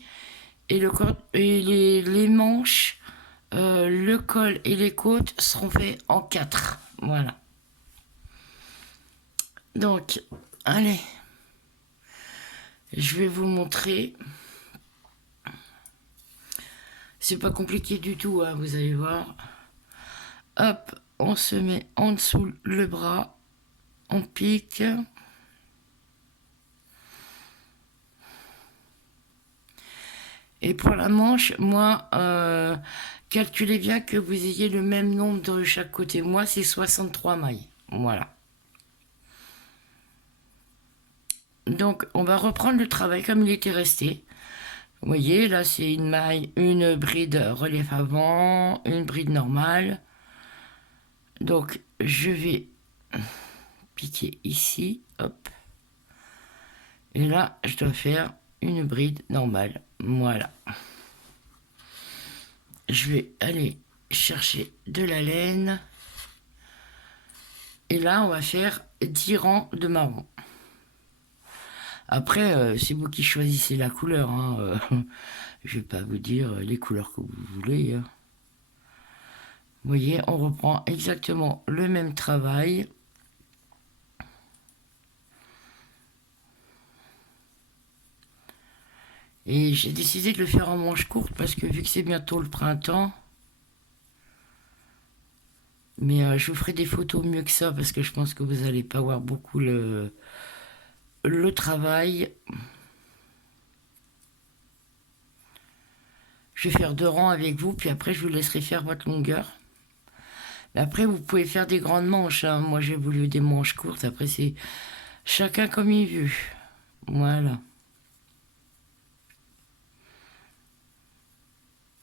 Et, les manches, le col et les côtes seront faits en 4. Voilà. Donc, allez, je vais vous montrer. C'est pas compliqué du tout, hein, vous allez voir. Hop, on se met en dessous le bras, on pique. Et pour la manche, moi, calculez bien que vous ayez le même nombre de chaque côté. Moi, c'est 63 mailles. Voilà. Donc, on va reprendre le travail comme il était resté. Vous voyez, là, c'est une maille, une bride relief avant, une bride normale. Donc, je vais piquer ici, hop. Et là, je dois faire une bride normale. Voilà. Je vais aller chercher de la laine. Et là, on va faire 10 rangs de marron. Après, c'est vous qui choisissez la couleur. Hein. Je vais pas vous dire les couleurs que vous voulez. Hein. Vous voyez, on reprend exactement le même travail. Et j'ai décidé de le faire en manche courte parce que vu que c'est bientôt le printemps, mais je vous ferai des photos mieux que ça parce que je pense que vous n'allez pas voir beaucoup le travail. Je vais faire 2 rangs avec vous, puis après je vous laisserai faire votre longueur. Mais après, vous pouvez faire des grandes manches. Hein. Moi, j'ai voulu des manches courtes. Après, c'est chacun comme il veut. Voilà.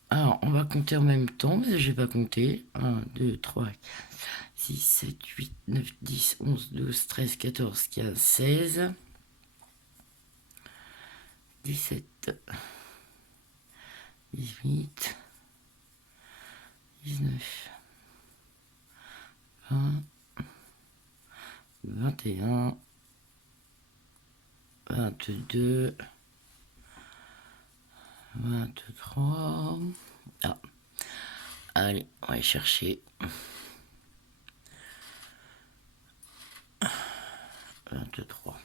Alors, on va compter en même temps, parce que je n'ai pas compté. 1, 2, 3, 4, 6, 7, 8, 9, 10, 11, 12, 13, 14, 15, 16, 17, 18, 19, 20, 21, 22, 23. Ah. Allez, on va aller chercher 23.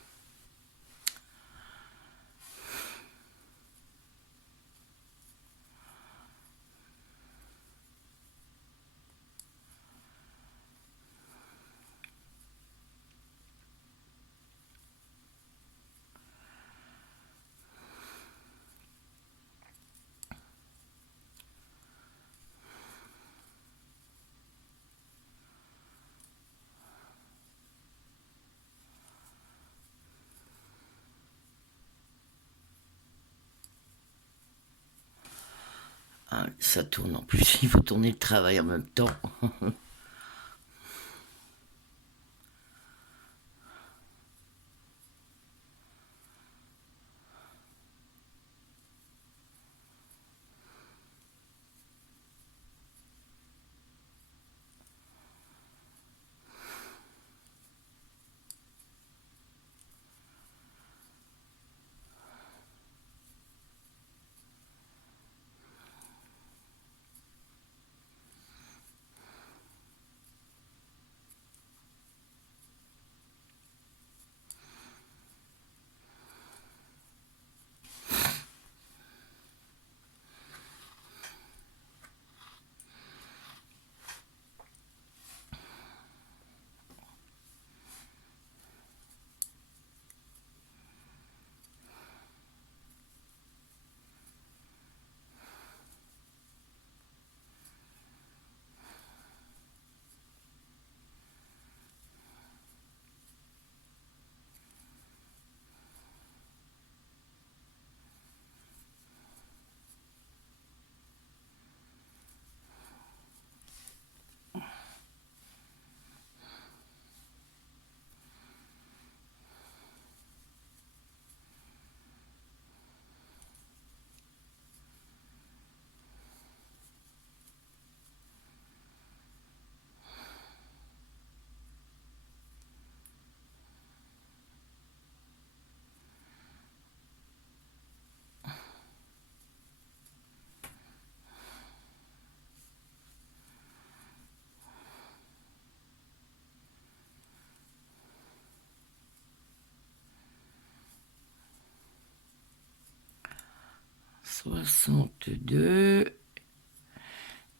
Ah, ça tourne en plus, il faut tourner le travail en même temps. 62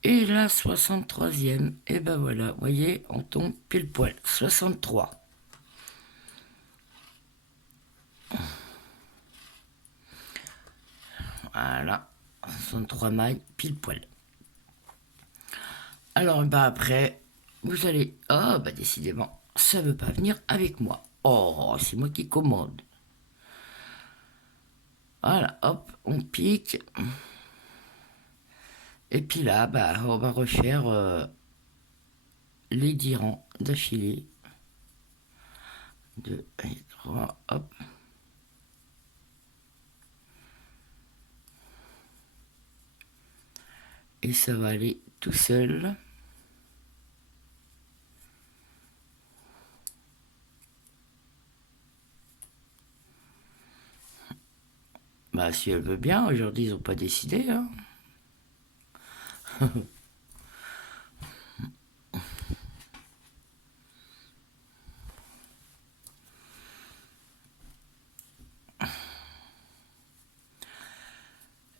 et la 63e. Et ben voilà, vous voyez, on tombe pile poil. 63. Voilà, 63 mailles, pile poil. Alors, bah après, vous allez... Oh, bah décidément, ça veut pas venir avec moi. Oh, c'est moi qui commande. Voilà, hop, on pique. Et puis là, bah, on va refaire les 10 rangs d'affilée. 2 et 3, hop. Et ça va aller tout seul. Bah, si elle veut bien, aujourd'hui, ils n'ont pas décidé. Hein.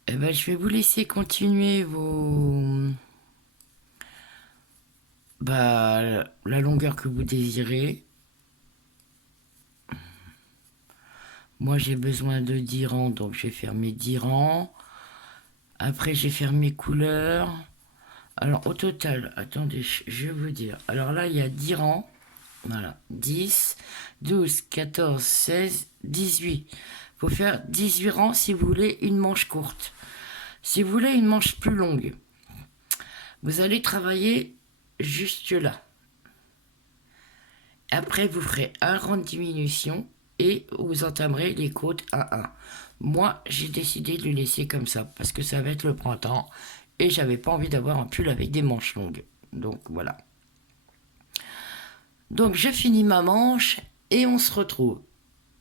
Eh ben, je vais vous laisser continuer vos... Bah, la longueur que vous désirez. Moi, j'ai besoin de 10 rangs, donc je vais faire mes 10 rangs. Après, je vais faire mes couleurs. Alors, au total, attendez, je vais vous dire. Alors là, il y a 10 rangs. Voilà, 10, 12, 14, 16, 18. Il faut faire 18 rangs si vous voulez une manche courte. Si vous voulez une manche plus longue, vous allez travailler juste là. Après, vous ferez un rang de diminution et vous entamerez les côtes à 1. Moi, j'ai décidé de le laisser comme ça parce que ça va être le printemps et j'avais pas envie d'avoir un pull avec des manches longues. Donc voilà. Donc je finis ma manche et on se retrouve.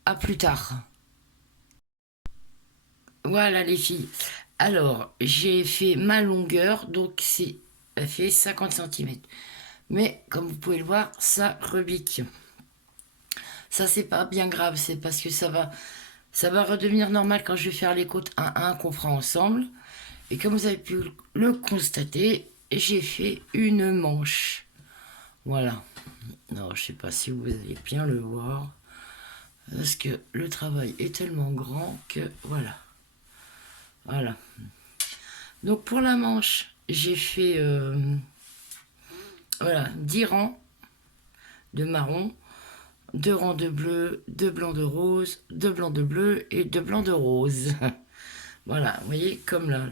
À plus tard. Voilà les filles. Alors, j'ai fait ma longueur, donc elle fait 50 cm. Mais comme vous pouvez le voir, ça rebique. Ça, c'est pas bien grave, c'est parce que ça va redevenir normal quand je vais faire les côtes 1-1 qu'on fera ensemble. Et comme vous avez pu le constater, j'ai fait une manche. Voilà. Non, je sais pas si vous allez bien le voir. Parce que le travail est tellement grand que voilà. Voilà. Donc pour la manche, j'ai fait voilà, 10 rangs de marron, 2 rangs de bleu, 2 blancs de rose, 2 blancs de bleu et 2 blancs de rose. Voilà, vous voyez, comme là.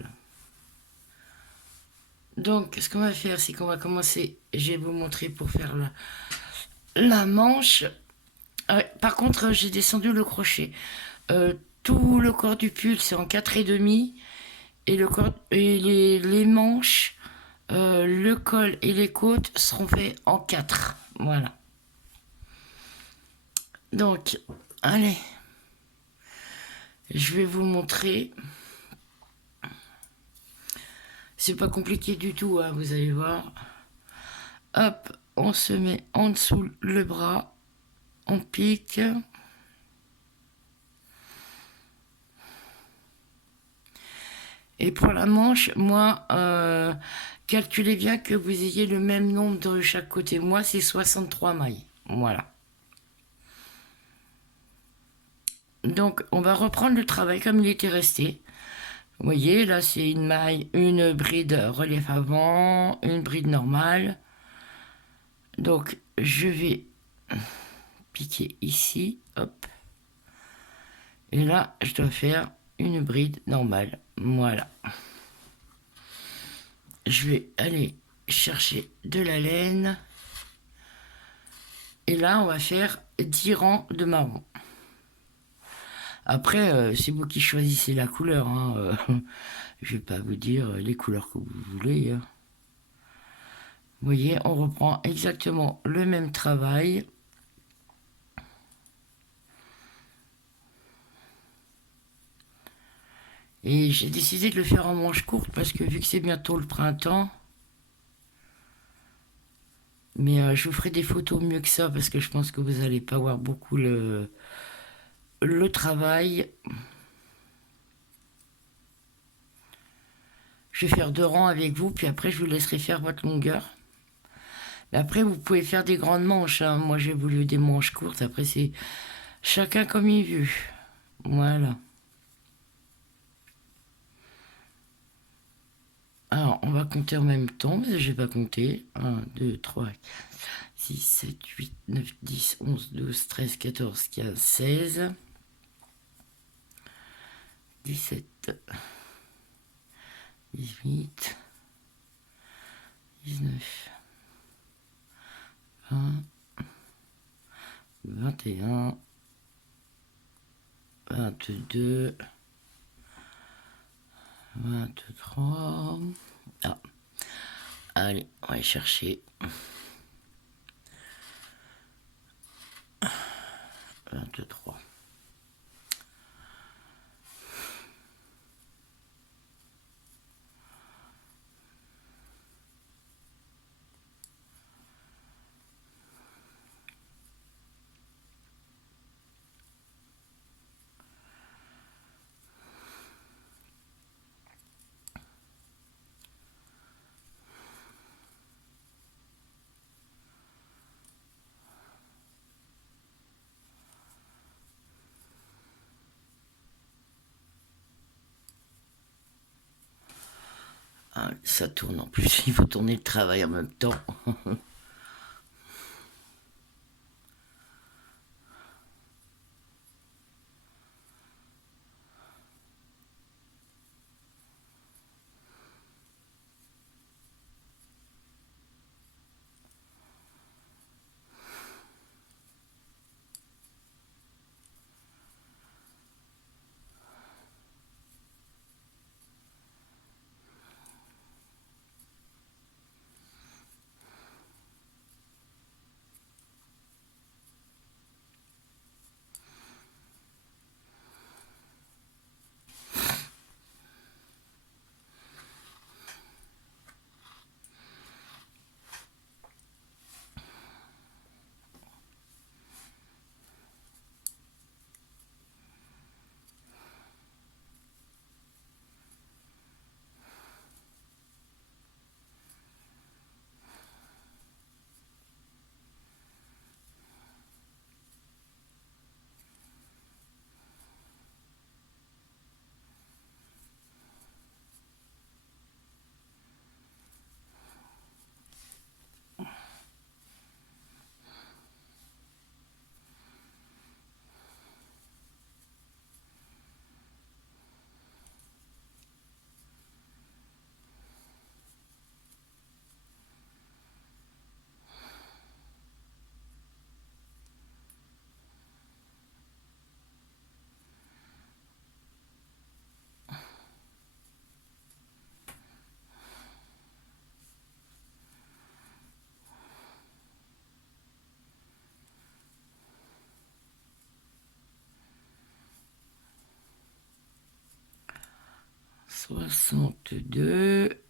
Donc, ce qu'on va faire, c'est qu'on va commencer. Je vais vous montrer pour faire la manche. Par contre, j'ai descendu le crochet. Tout le corps du pull, c'est en 4,5. Et, les manches, le col et les côtes seront faits en 4. Voilà. Donc, allez. Je vais vous montrer. C'est pas compliqué du tout, hein, vous allez voir. Hop, on se met en dessous le bras. On pique. Et pour la manche, moi, calculez bien que vous ayez le même nombre de chaque côté. Moi, c'est 63 mailles. Voilà. Donc, on va reprendre le travail comme il était resté. Vous voyez, là, c'est une maille, une bride relief avant, une bride normale. Donc, je vais piquer ici, hop. Et là, je dois faire une bride normale. Voilà. Je vais aller chercher de la laine. Et là, on va faire 10 rangs de marron. Après, c'est vous qui choisissez la couleur. Hein. Je vais pas vous dire les couleurs que vous voulez. Hein. Vous voyez, on reprend exactement le même travail. Et j'ai décidé de le faire en manche courte parce que vu que c'est bientôt le printemps, mais je vous ferai des photos mieux que ça parce que je pense que vous n'allez pas voir beaucoup le travail. Je vais faire 2 rangs avec vous, puis après je vous laisserai faire votre longueur. Et après, vous pouvez faire des grandes manches, hein. Moi, j'ai voulu des manches courtes. Après, c'est chacun comme il veut. Voilà. Alors, on va compter en même temps, parce que je n'ai pas compté. 1, 2, 3, 4, 6, 7, 8, 9, 10, 11, 12, 13, 14, 15, 16, 17, 18, 19, 20, 21, 22, 23. Ah. Allez, on va aller chercher 23. Ah, ça tourne en plus, il faut tourner le travail en même temps. « 62.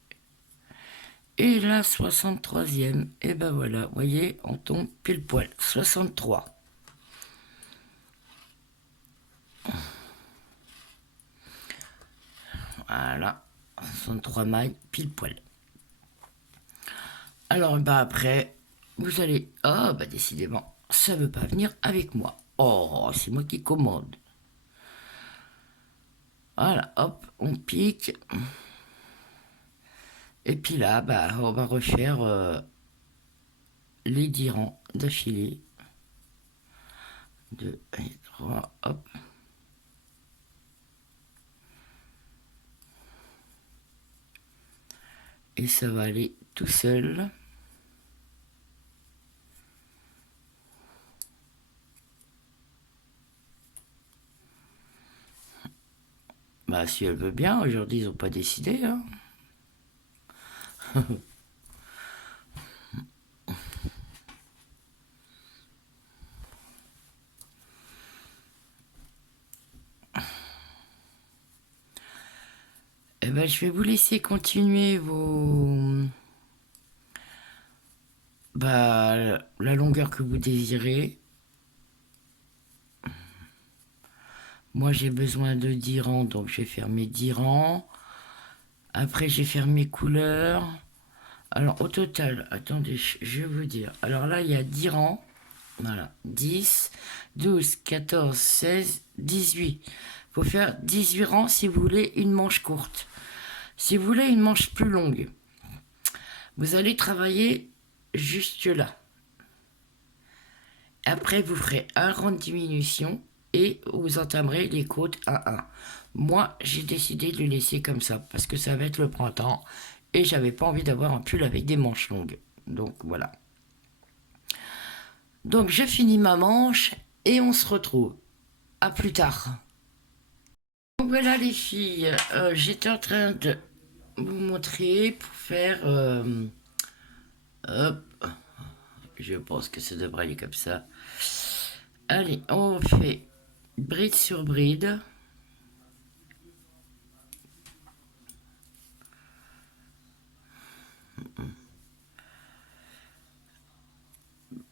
Et la 63e. Et ben voilà, vous voyez, on tombe pile poil. 63. Voilà. 63 mailles, pile poil. Alors, bah après, vous allez... Oh, bah décidément, ça veut pas venir avec moi. Oh, c'est moi qui commande. Voilà, hop, on pique. Et puis là, bah, on va refaire les 10 rangs d'affilée. 2 et 3, hop. Et ça va aller tout seul. Bah, si elle veut bien, aujourd'hui, ils n'ont pas décidé, hein. Eh ben, je vais vous laisser continuer bah, la longueur que vous désirez. Moi, j'ai besoin de 10 rangs, donc je vais faire mes 10 rangs. Après, je vais faire mes couleurs. Alors, au total, attendez, je vais vous dire. Alors là, il y a 10 rangs. Voilà, 10, 12, 14, 16, 18. Il faut faire 18 rangs si vous voulez une manche courte. Si vous voulez une manche plus longue, vous allez travailler juste là. Après, vous ferez un rang de diminution et vous entamerez les côtes à 1. Moi, j'ai décidé de le laisser comme ça parce que ça va être le printemps et j'avais pas envie d'avoir un pull avec des manches longues. Donc voilà. Donc je finis ma manche et on se retrouve. À plus tard. Donc voilà les filles, j'étais en train de vous montrer pour faire... hop, je pense que ça devrait aller comme ça. Allez, on fait bride sur bride.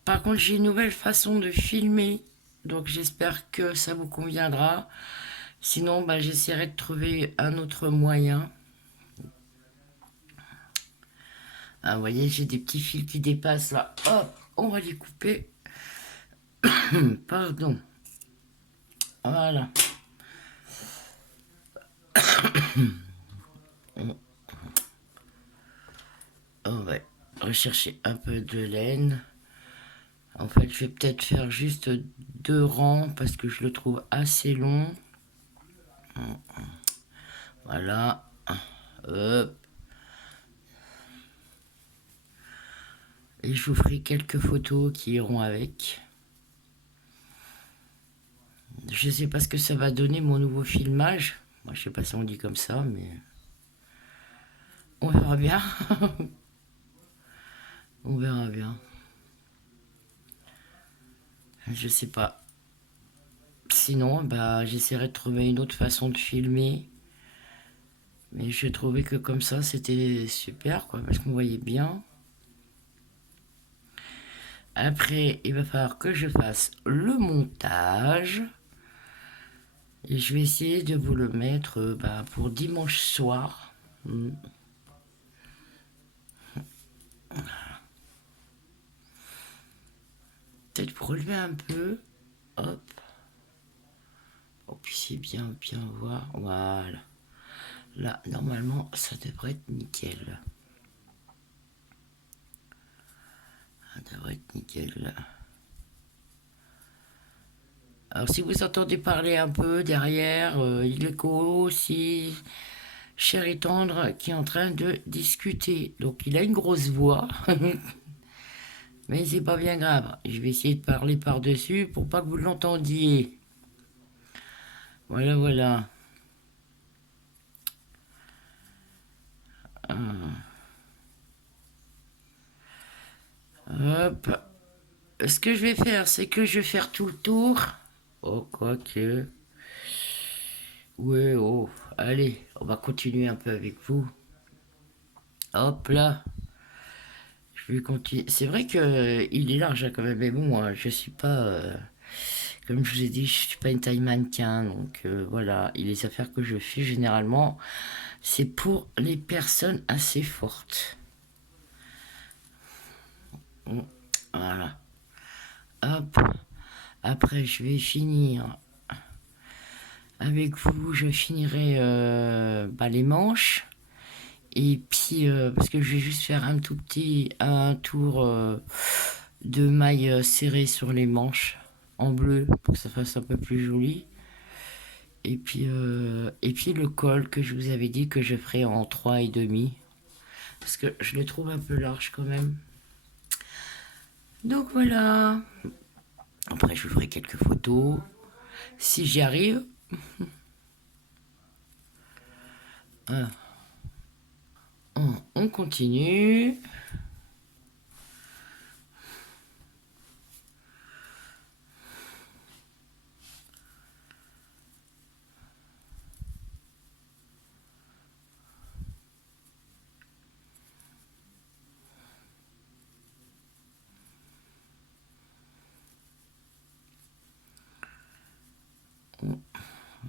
Par contre, j'ai une nouvelle façon de filmer, donc j'espère que ça vous conviendra. Sinon, bah, j'essaierai de trouver un autre moyen. Ah, vous voyez, j'ai des petits fils qui dépassent là. Hop, on va les couper. Pardon. Voilà. On va rechercher un peu de laine. En fait, je vais peut-être faire juste 2 rangs parce que je le trouve assez long. Voilà. Hop. Et je vous ferai quelques photos qui iront avec. Je sais pas ce que ça va donner mon nouveau filmage. Moi, je sais pas si on dit comme ça, mais on verra bien. On verra bien. Je sais pas. Sinon, bah, j'essaierai de trouver une autre façon de filmer. Mais je trouvais que comme ça, c'était super, quoi, parce qu'on voyait bien. Après, il va falloir que je fasse le montage. Et je vais essayer de vous le mettre bah, pour dimanche soir. Peut-être pour relever un peu. Hop. Pour que vous puissiez bien voir. Voilà. Là, normalement, ça devrait être nickel. Ça devrait être nickel. Alors, si vous entendez parler un peu derrière, il est aussi cher et tendre qui est en train de discuter. Donc, il a une grosse voix. Mais c'est pas bien grave. Je vais essayer de parler par-dessus pour pas que vous l'entendiez. Voilà, voilà. Hop. Ce que je vais faire, c'est que je vais faire tout le tour. Oh, quoique. Ouais, oh. Allez, on va continuer un peu avec vous. Hop là. Je vais continuer. C'est vrai que il est large hein, quand même, mais bon, je suis pas. Comme je vous ai dit, je suis pas une taille mannequin, donc voilà. Et les affaires que je fais généralement, c'est pour les personnes assez fortes. Voilà. Hop. Après, je vais finir avec vous. Je finirai bah, les manches. Et puis, parce que je vais juste faire un tour de maille serrée sur les manches en bleu pour que ça fasse un peu plus joli. Et puis le col que je vous avais dit que je ferai en 3,5. Parce que je le trouve un peu large quand même. Donc voilà. Après, je vous ferai quelques photos. Si j'y arrive. On continue. On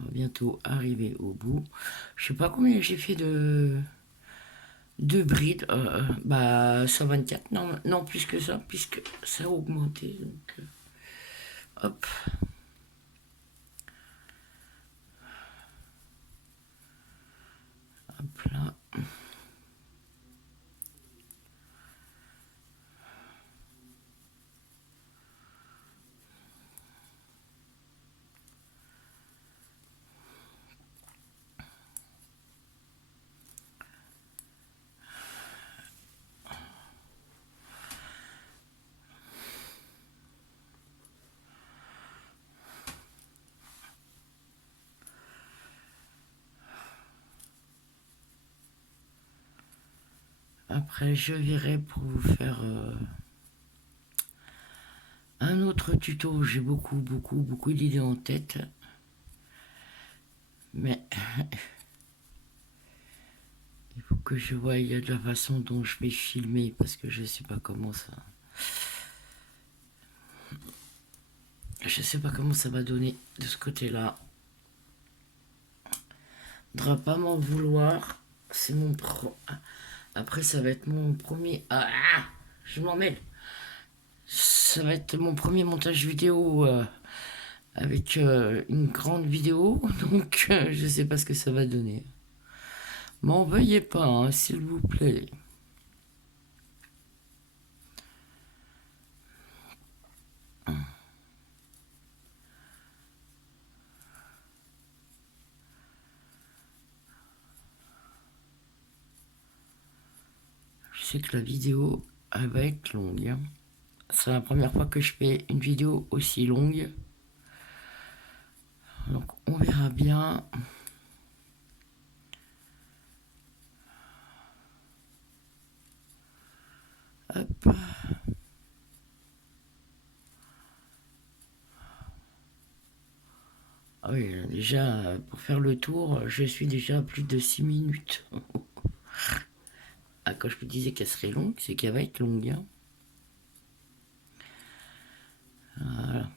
va bientôt arriver au bout. Je sais pas combien j'ai fait de Deux brides, bah 124, non, non plus que ça, puisque ça a augmenté. Donc, hop, hop là. Après, je verrai pour vous faire un autre tuto. J'ai beaucoup d'idées en tête. Mais il faut que je voie de la façon dont je vais filmer parce que je sais pas comment ça. Je sais pas comment ça va donner de ce côté-là. Faudra pas m'en vouloir. C'est mon pro. Après, ça va être mon premier. Ah, je m'en mêle. Ça va être mon premier montage vidéo avec une grande vidéo. Donc, je sais pas ce que ça va donner. M'en veuillez pas, hein, s'il vous plaît. Je sais que la vidéo, elle va être longue. Hein. C'est la première fois que je fais une vidéo aussi longue. Donc, on verra bien. Hop. Ah oui, déjà, pour faire le tour, je suis déjà à plus de 6 minutes. Ah, quand je vous disais qu'elle serait longue, c'est qu'elle va être longue. Hein. Voilà.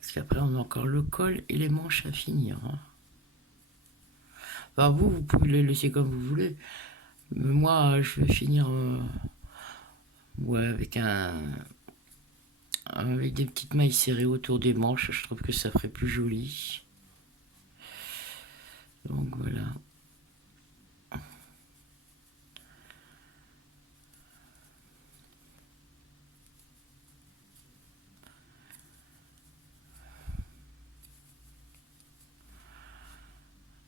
Parce qu'après, on a encore le col et les manches à finir. Hein. Enfin, vous pouvez les laisser comme vous voulez. Mais moi, je vais finir ouais, avec des petites mailles serrées autour des manches. Je trouve que ça ferait plus joli. Donc voilà.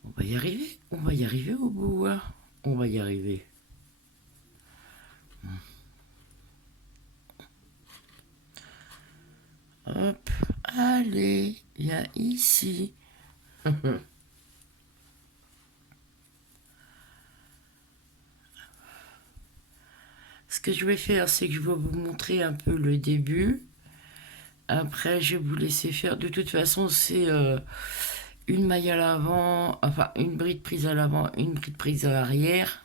On va y arriver. On va y arriver au bout. Hein. On va y arriver. Hop. Allez. Viens ici. Ce que je vais faire, c'est que je vais vous montrer un peu le début. Après, je vais vous laisser faire. De toute façon, c'est une maille à l'avant, enfin une bride prise à l'avant, une bride prise à l'arrière.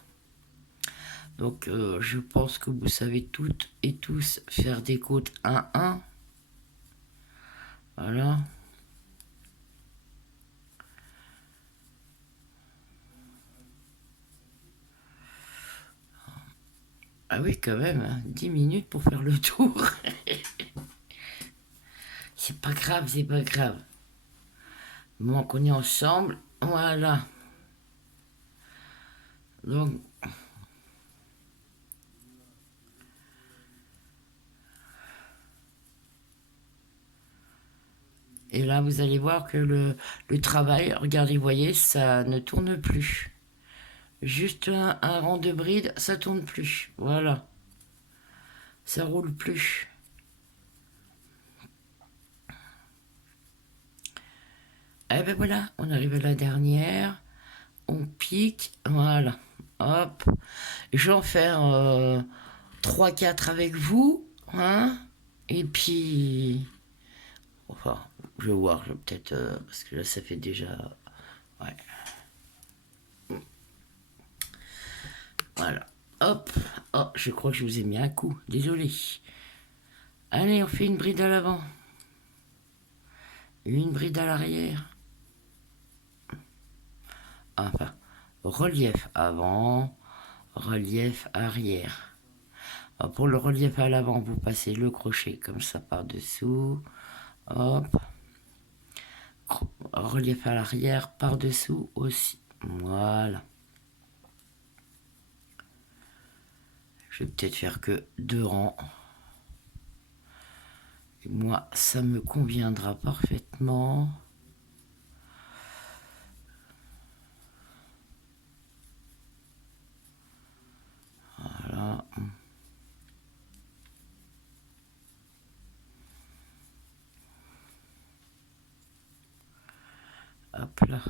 Donc, je pense que vous savez toutes et tous faire des côtes 1-1. Voilà. Ah oui, quand même, hein, 10 minutes pour faire le tour. C'est pas grave, c'est pas grave. Bon, qu'on est ensemble, voilà. Donc, et là, vous allez voir que le travail, regardez, vous voyez, ça ne tourne plus. Juste un rang de bride, ça tourne plus. Voilà. Ça roule plus. Et ben voilà, on arrive à la dernière. On pique. Voilà. Hop. Je vais en faire 3-4 avec vous. Hein. Et puis... Enfin, je vais voir, je vais peut-être... parce que là, ça fait déjà... Ouais. Voilà. Hop. Oh, je crois que je vous ai mis un coup. Désolé. Allez, on fait une bride à l'avant. Une bride à l'arrière. Enfin, relief avant, relief arrière. Alors, pour le relief à l'avant, vous passez le crochet comme ça par-dessous. Hop. Relief à l'arrière par-dessous aussi. Voilà. Je vais peut-être faire que 2 rangs. Et moi, ça me conviendra parfaitement. Voilà. Hop là.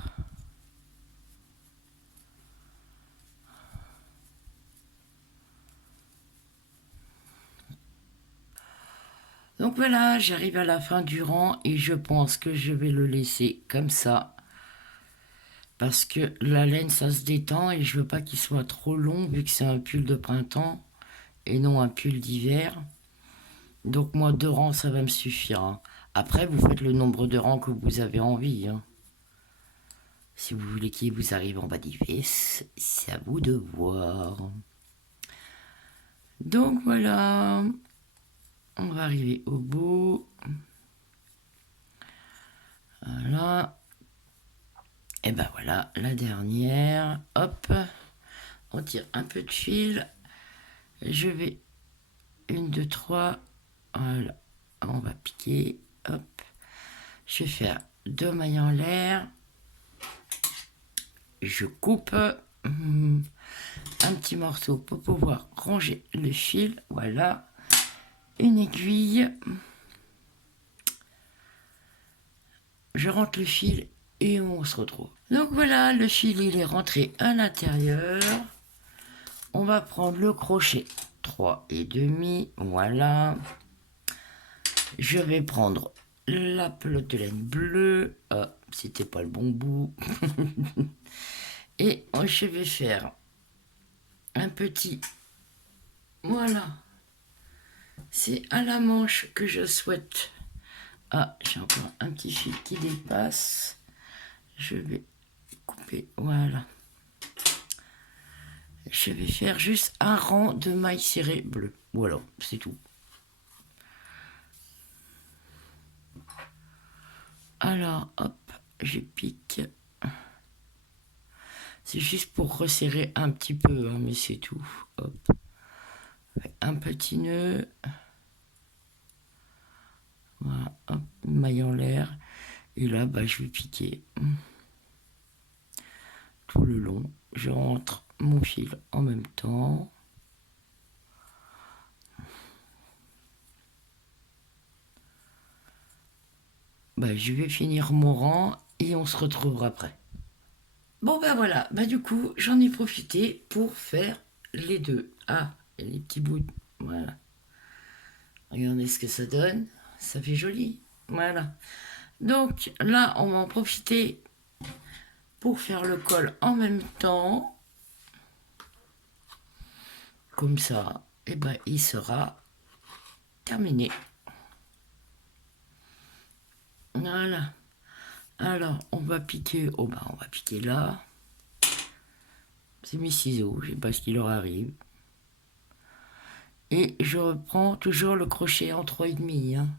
Donc voilà, j'arrive à la fin du rang et je pense que je vais le laisser comme ça. Parce que la laine, ça se détend et je veux pas qu'il soit trop long vu que c'est un pull de printemps et non un pull d'hiver. Donc moi, 2 rangs, ça va me suffire, hein. Après, vous faites le nombre de rangs que vous avez envie, hein. Si vous voulez qu'il vous arrive en bas des fesses, c'est à vous de voir. Donc voilà, on va arriver au bout. Voilà. Et ben voilà, la dernière. Hop, on tire un peu de fil. Je vais 1, 2, 3. Voilà, on va piquer. Hop, je vais faire 2 mailles en l'air. Je coupe un petit morceau pour pouvoir ranger le fil. Voilà, une aiguille. Je rentre le fil et on se retrouve. Donc voilà, le fil il est rentré à l'intérieur. On va prendre le crochet 3,5. Voilà. Je vais prendre la pelote de laine bleue. Ah, c'était pas le bon bout. Et je vais faire un petit... Voilà. C'est à la manche que je souhaite. Ah, j'ai encore un petit fil qui dépasse. Je vais couper. Voilà. Je vais faire juste un rang de mailles serrées bleues. Voilà, c'est tout. Alors, hop, je pique. C'est juste pour resserrer un petit peu, hein, mais c'est tout. Hop. Un petit nœud. Voilà, hop, une maille en l'air. Et là, bah, je vais piquer tout le long. Je rentre mon fil en même temps. Bah, je vais finir mon rang et on se retrouvera après. Bon ben voilà, bah du coup j'en ai profité pour faire les deux. Ah, et les petits bouts, voilà. Regardez ce que ça donne, ça fait joli, voilà. Donc là on va en profiter pour faire le col en même temps. Comme ça, et ben il sera terminé. Voilà. Alors on va piquer, oh ben on va piquer là. C'est mes ciseaux, je sais pas ce qui leur arrive. Et je reprends toujours le crochet en 3,5. Hein.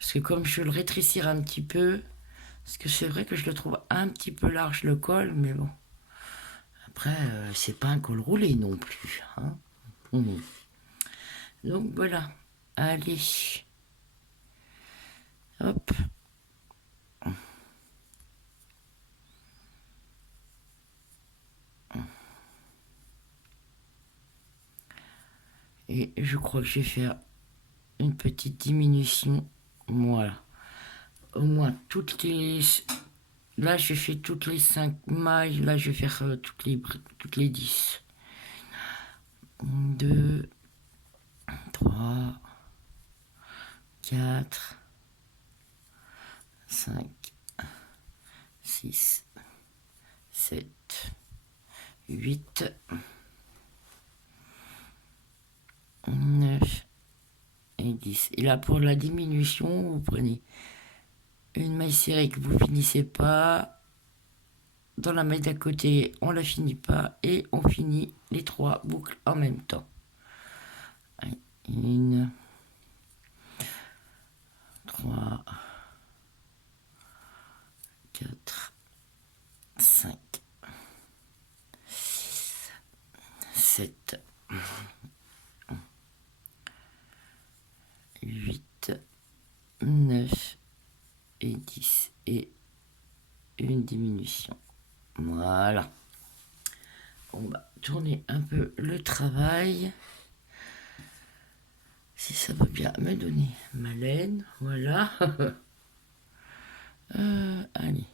Parce que comme je vais le rétrécir un petit peu, parce que c'est vrai que je le trouve un petit peu large le col, mais bon. Après, c'est pas un col roulé non plus. Hein. Donc voilà. Allez. Hop. Et je crois que je vais faire une petite diminution. Voilà. Au moins toutes les... Là, je fais toutes les 5 mailles. Là, je vais faire toutes les 10. 2, 3, 4, 5, 6, 7, 8, 9 et 10. Et là, pour la diminution, vous prenez une maille serrée que vous finissez pas dans la maille d'à côté, on la finit pas et on finit les 3 boucles en même temps. 1, 3, 4, 5, 7, 8, 9 et 10 et une diminution. Voilà. On va tourner un peu le travail. Si ça veut bien me donner ma laine, voilà. Allez.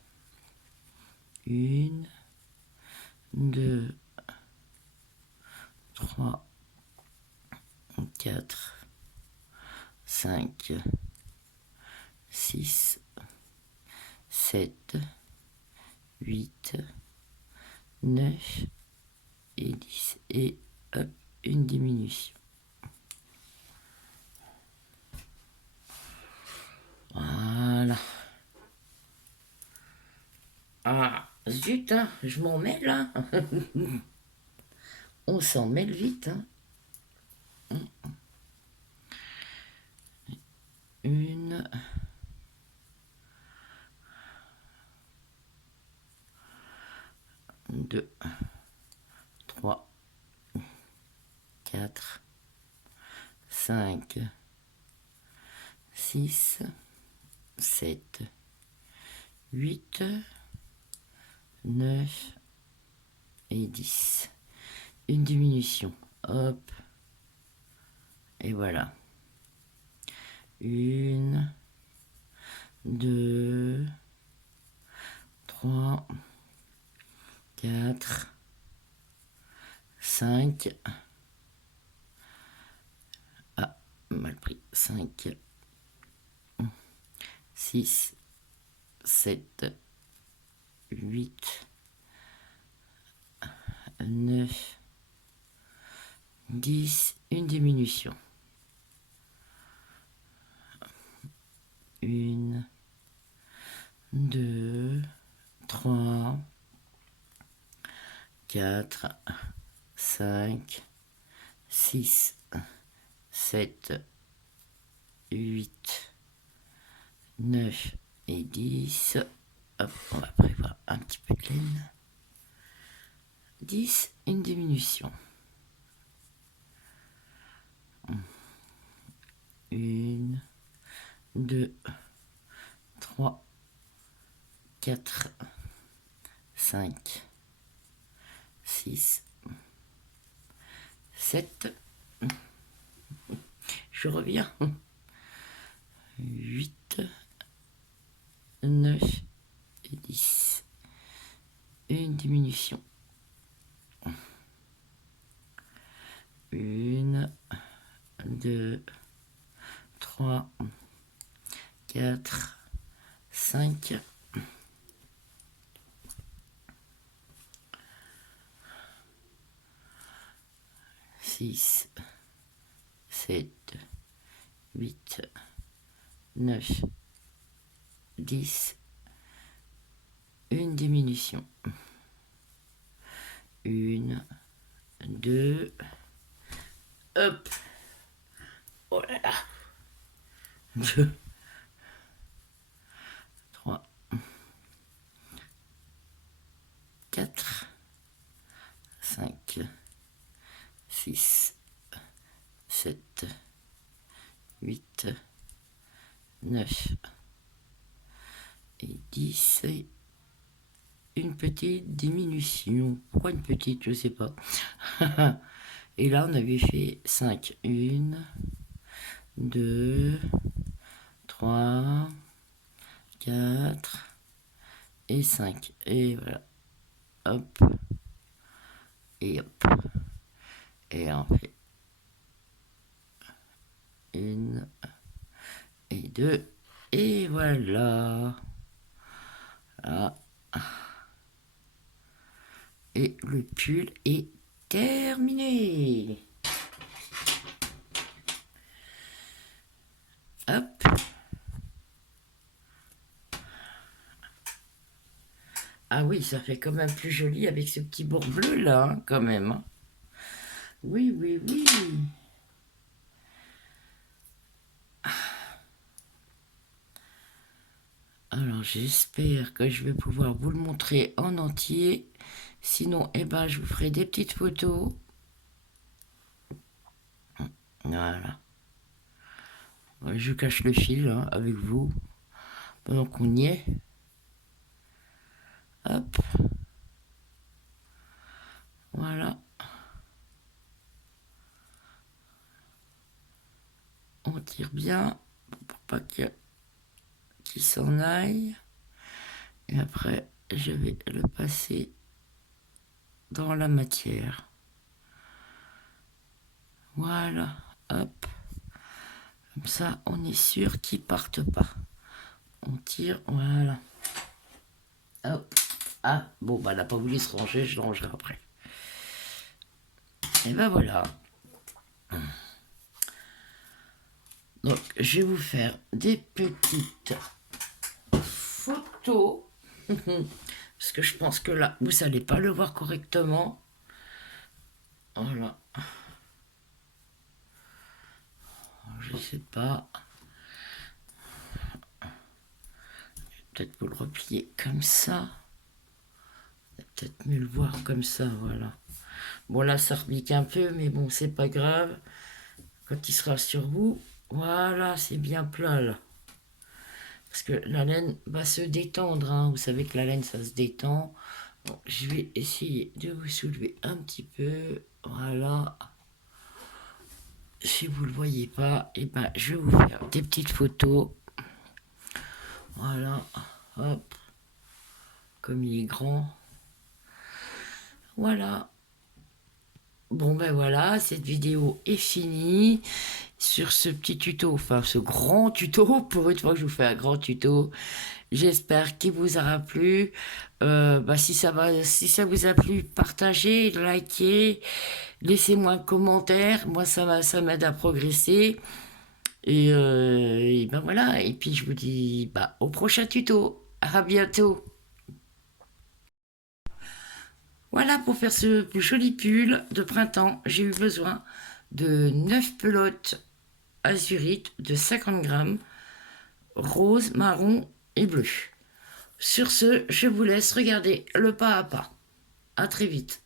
1, 2, 3, 4, 5, 6, 7, 8, 9 et 10. Et hop, une diminution. Voilà. Ah, zut, hein, je m'en mêle, hein. On s'en mêle vite, hein. 1, 2, 3, 4, 5, 6, 7, 8, 9 et 10. Une diminution. Hop. Et voilà. 1, 2, 3, 4, 5. Ah, mal pris. 5, 6, 7, 8, 9, 10. Une diminution. 1, 2, 3, 4, 5, 6, 7, 8, 9 et 10. Hop, on va prévoir un petit peu de laine. 10, une diminution. 1, 2, 3, 4, 5, 6, 7. Je reviens. 8, 9 et 10. Une diminution. 1, 2, 3, 4, 5, 6, 7, 8, 9, 10. Une diminution. 1, 2. Hop. Oh là là. 2, 3, 4, 5, 6, 7, 8, 9 et 10. Une petite diminution. Pourquoi une petite? Je sais pas. Et là, on avait fait 5. 1, 2, 3, 4 et 5. Et voilà. Hop. Et hop. Et on fait 1 et 2. Et voilà. Là. Et le pull est terminé. Hop. Ah oui. oui, ça fait quand même plus joli avec ce petit bourre bleu là, hein, quand même. Hein. Oui, oui, oui. Alors, j'espère que je vais pouvoir vous le montrer en entier. Sinon, eh ben, je vous ferai des petites photos. Voilà. Je cache le fil hein, avec vous pendant qu'on y est. Hop. Voilà. On tire bien pour pas qu'il s'en aille. Et après, je vais le passer dans la matière. Voilà. Hop. Comme ça, on est sûr qu'ils partent pas. On tire, voilà. Hop. Ah, bon, bah, elle n'a pas voulu se ranger, je le rangerai après. Et ben voilà. Donc, je vais vous faire des petites photos. Parce que je pense que là, vous n'allez pas le voir correctement. Voilà. Je sais pas. Peut-être vous le replier comme ça. Peut-être mieux le voir comme ça, voilà. Bon, là, ça repique un peu, mais bon, c'est pas grave. Quand il sera sur vous, voilà, c'est bien plat, là. Parce que la laine va se détendre, hein. Vous savez que la laine, ça se détend. Bon, je vais essayer de vous soulever un petit peu. Voilà. Si vous ne le voyez pas, et ben, je vais vous faire des petites photos. Voilà. Hop. Comme il est grand. Voilà. Bon ben voilà, cette vidéo est finie sur ce petit tuto, enfin ce grand tuto, pour une fois que je vous fais un grand tuto. J'espère qu'il vous aura plu. Si ça vous a plu, partagez, likez, laissez-moi un commentaire. Moi, ça m'aide à progresser. Et ben voilà. Et puis je vous dis au prochain tuto. À bientôt. Voilà pour faire ce joli pull de printemps. J'ai eu besoin de 9 pelotes azurite de 50 grammes, rose, marron et bleu. Sur ce, je vous laisse regarder le pas à pas. À très vite.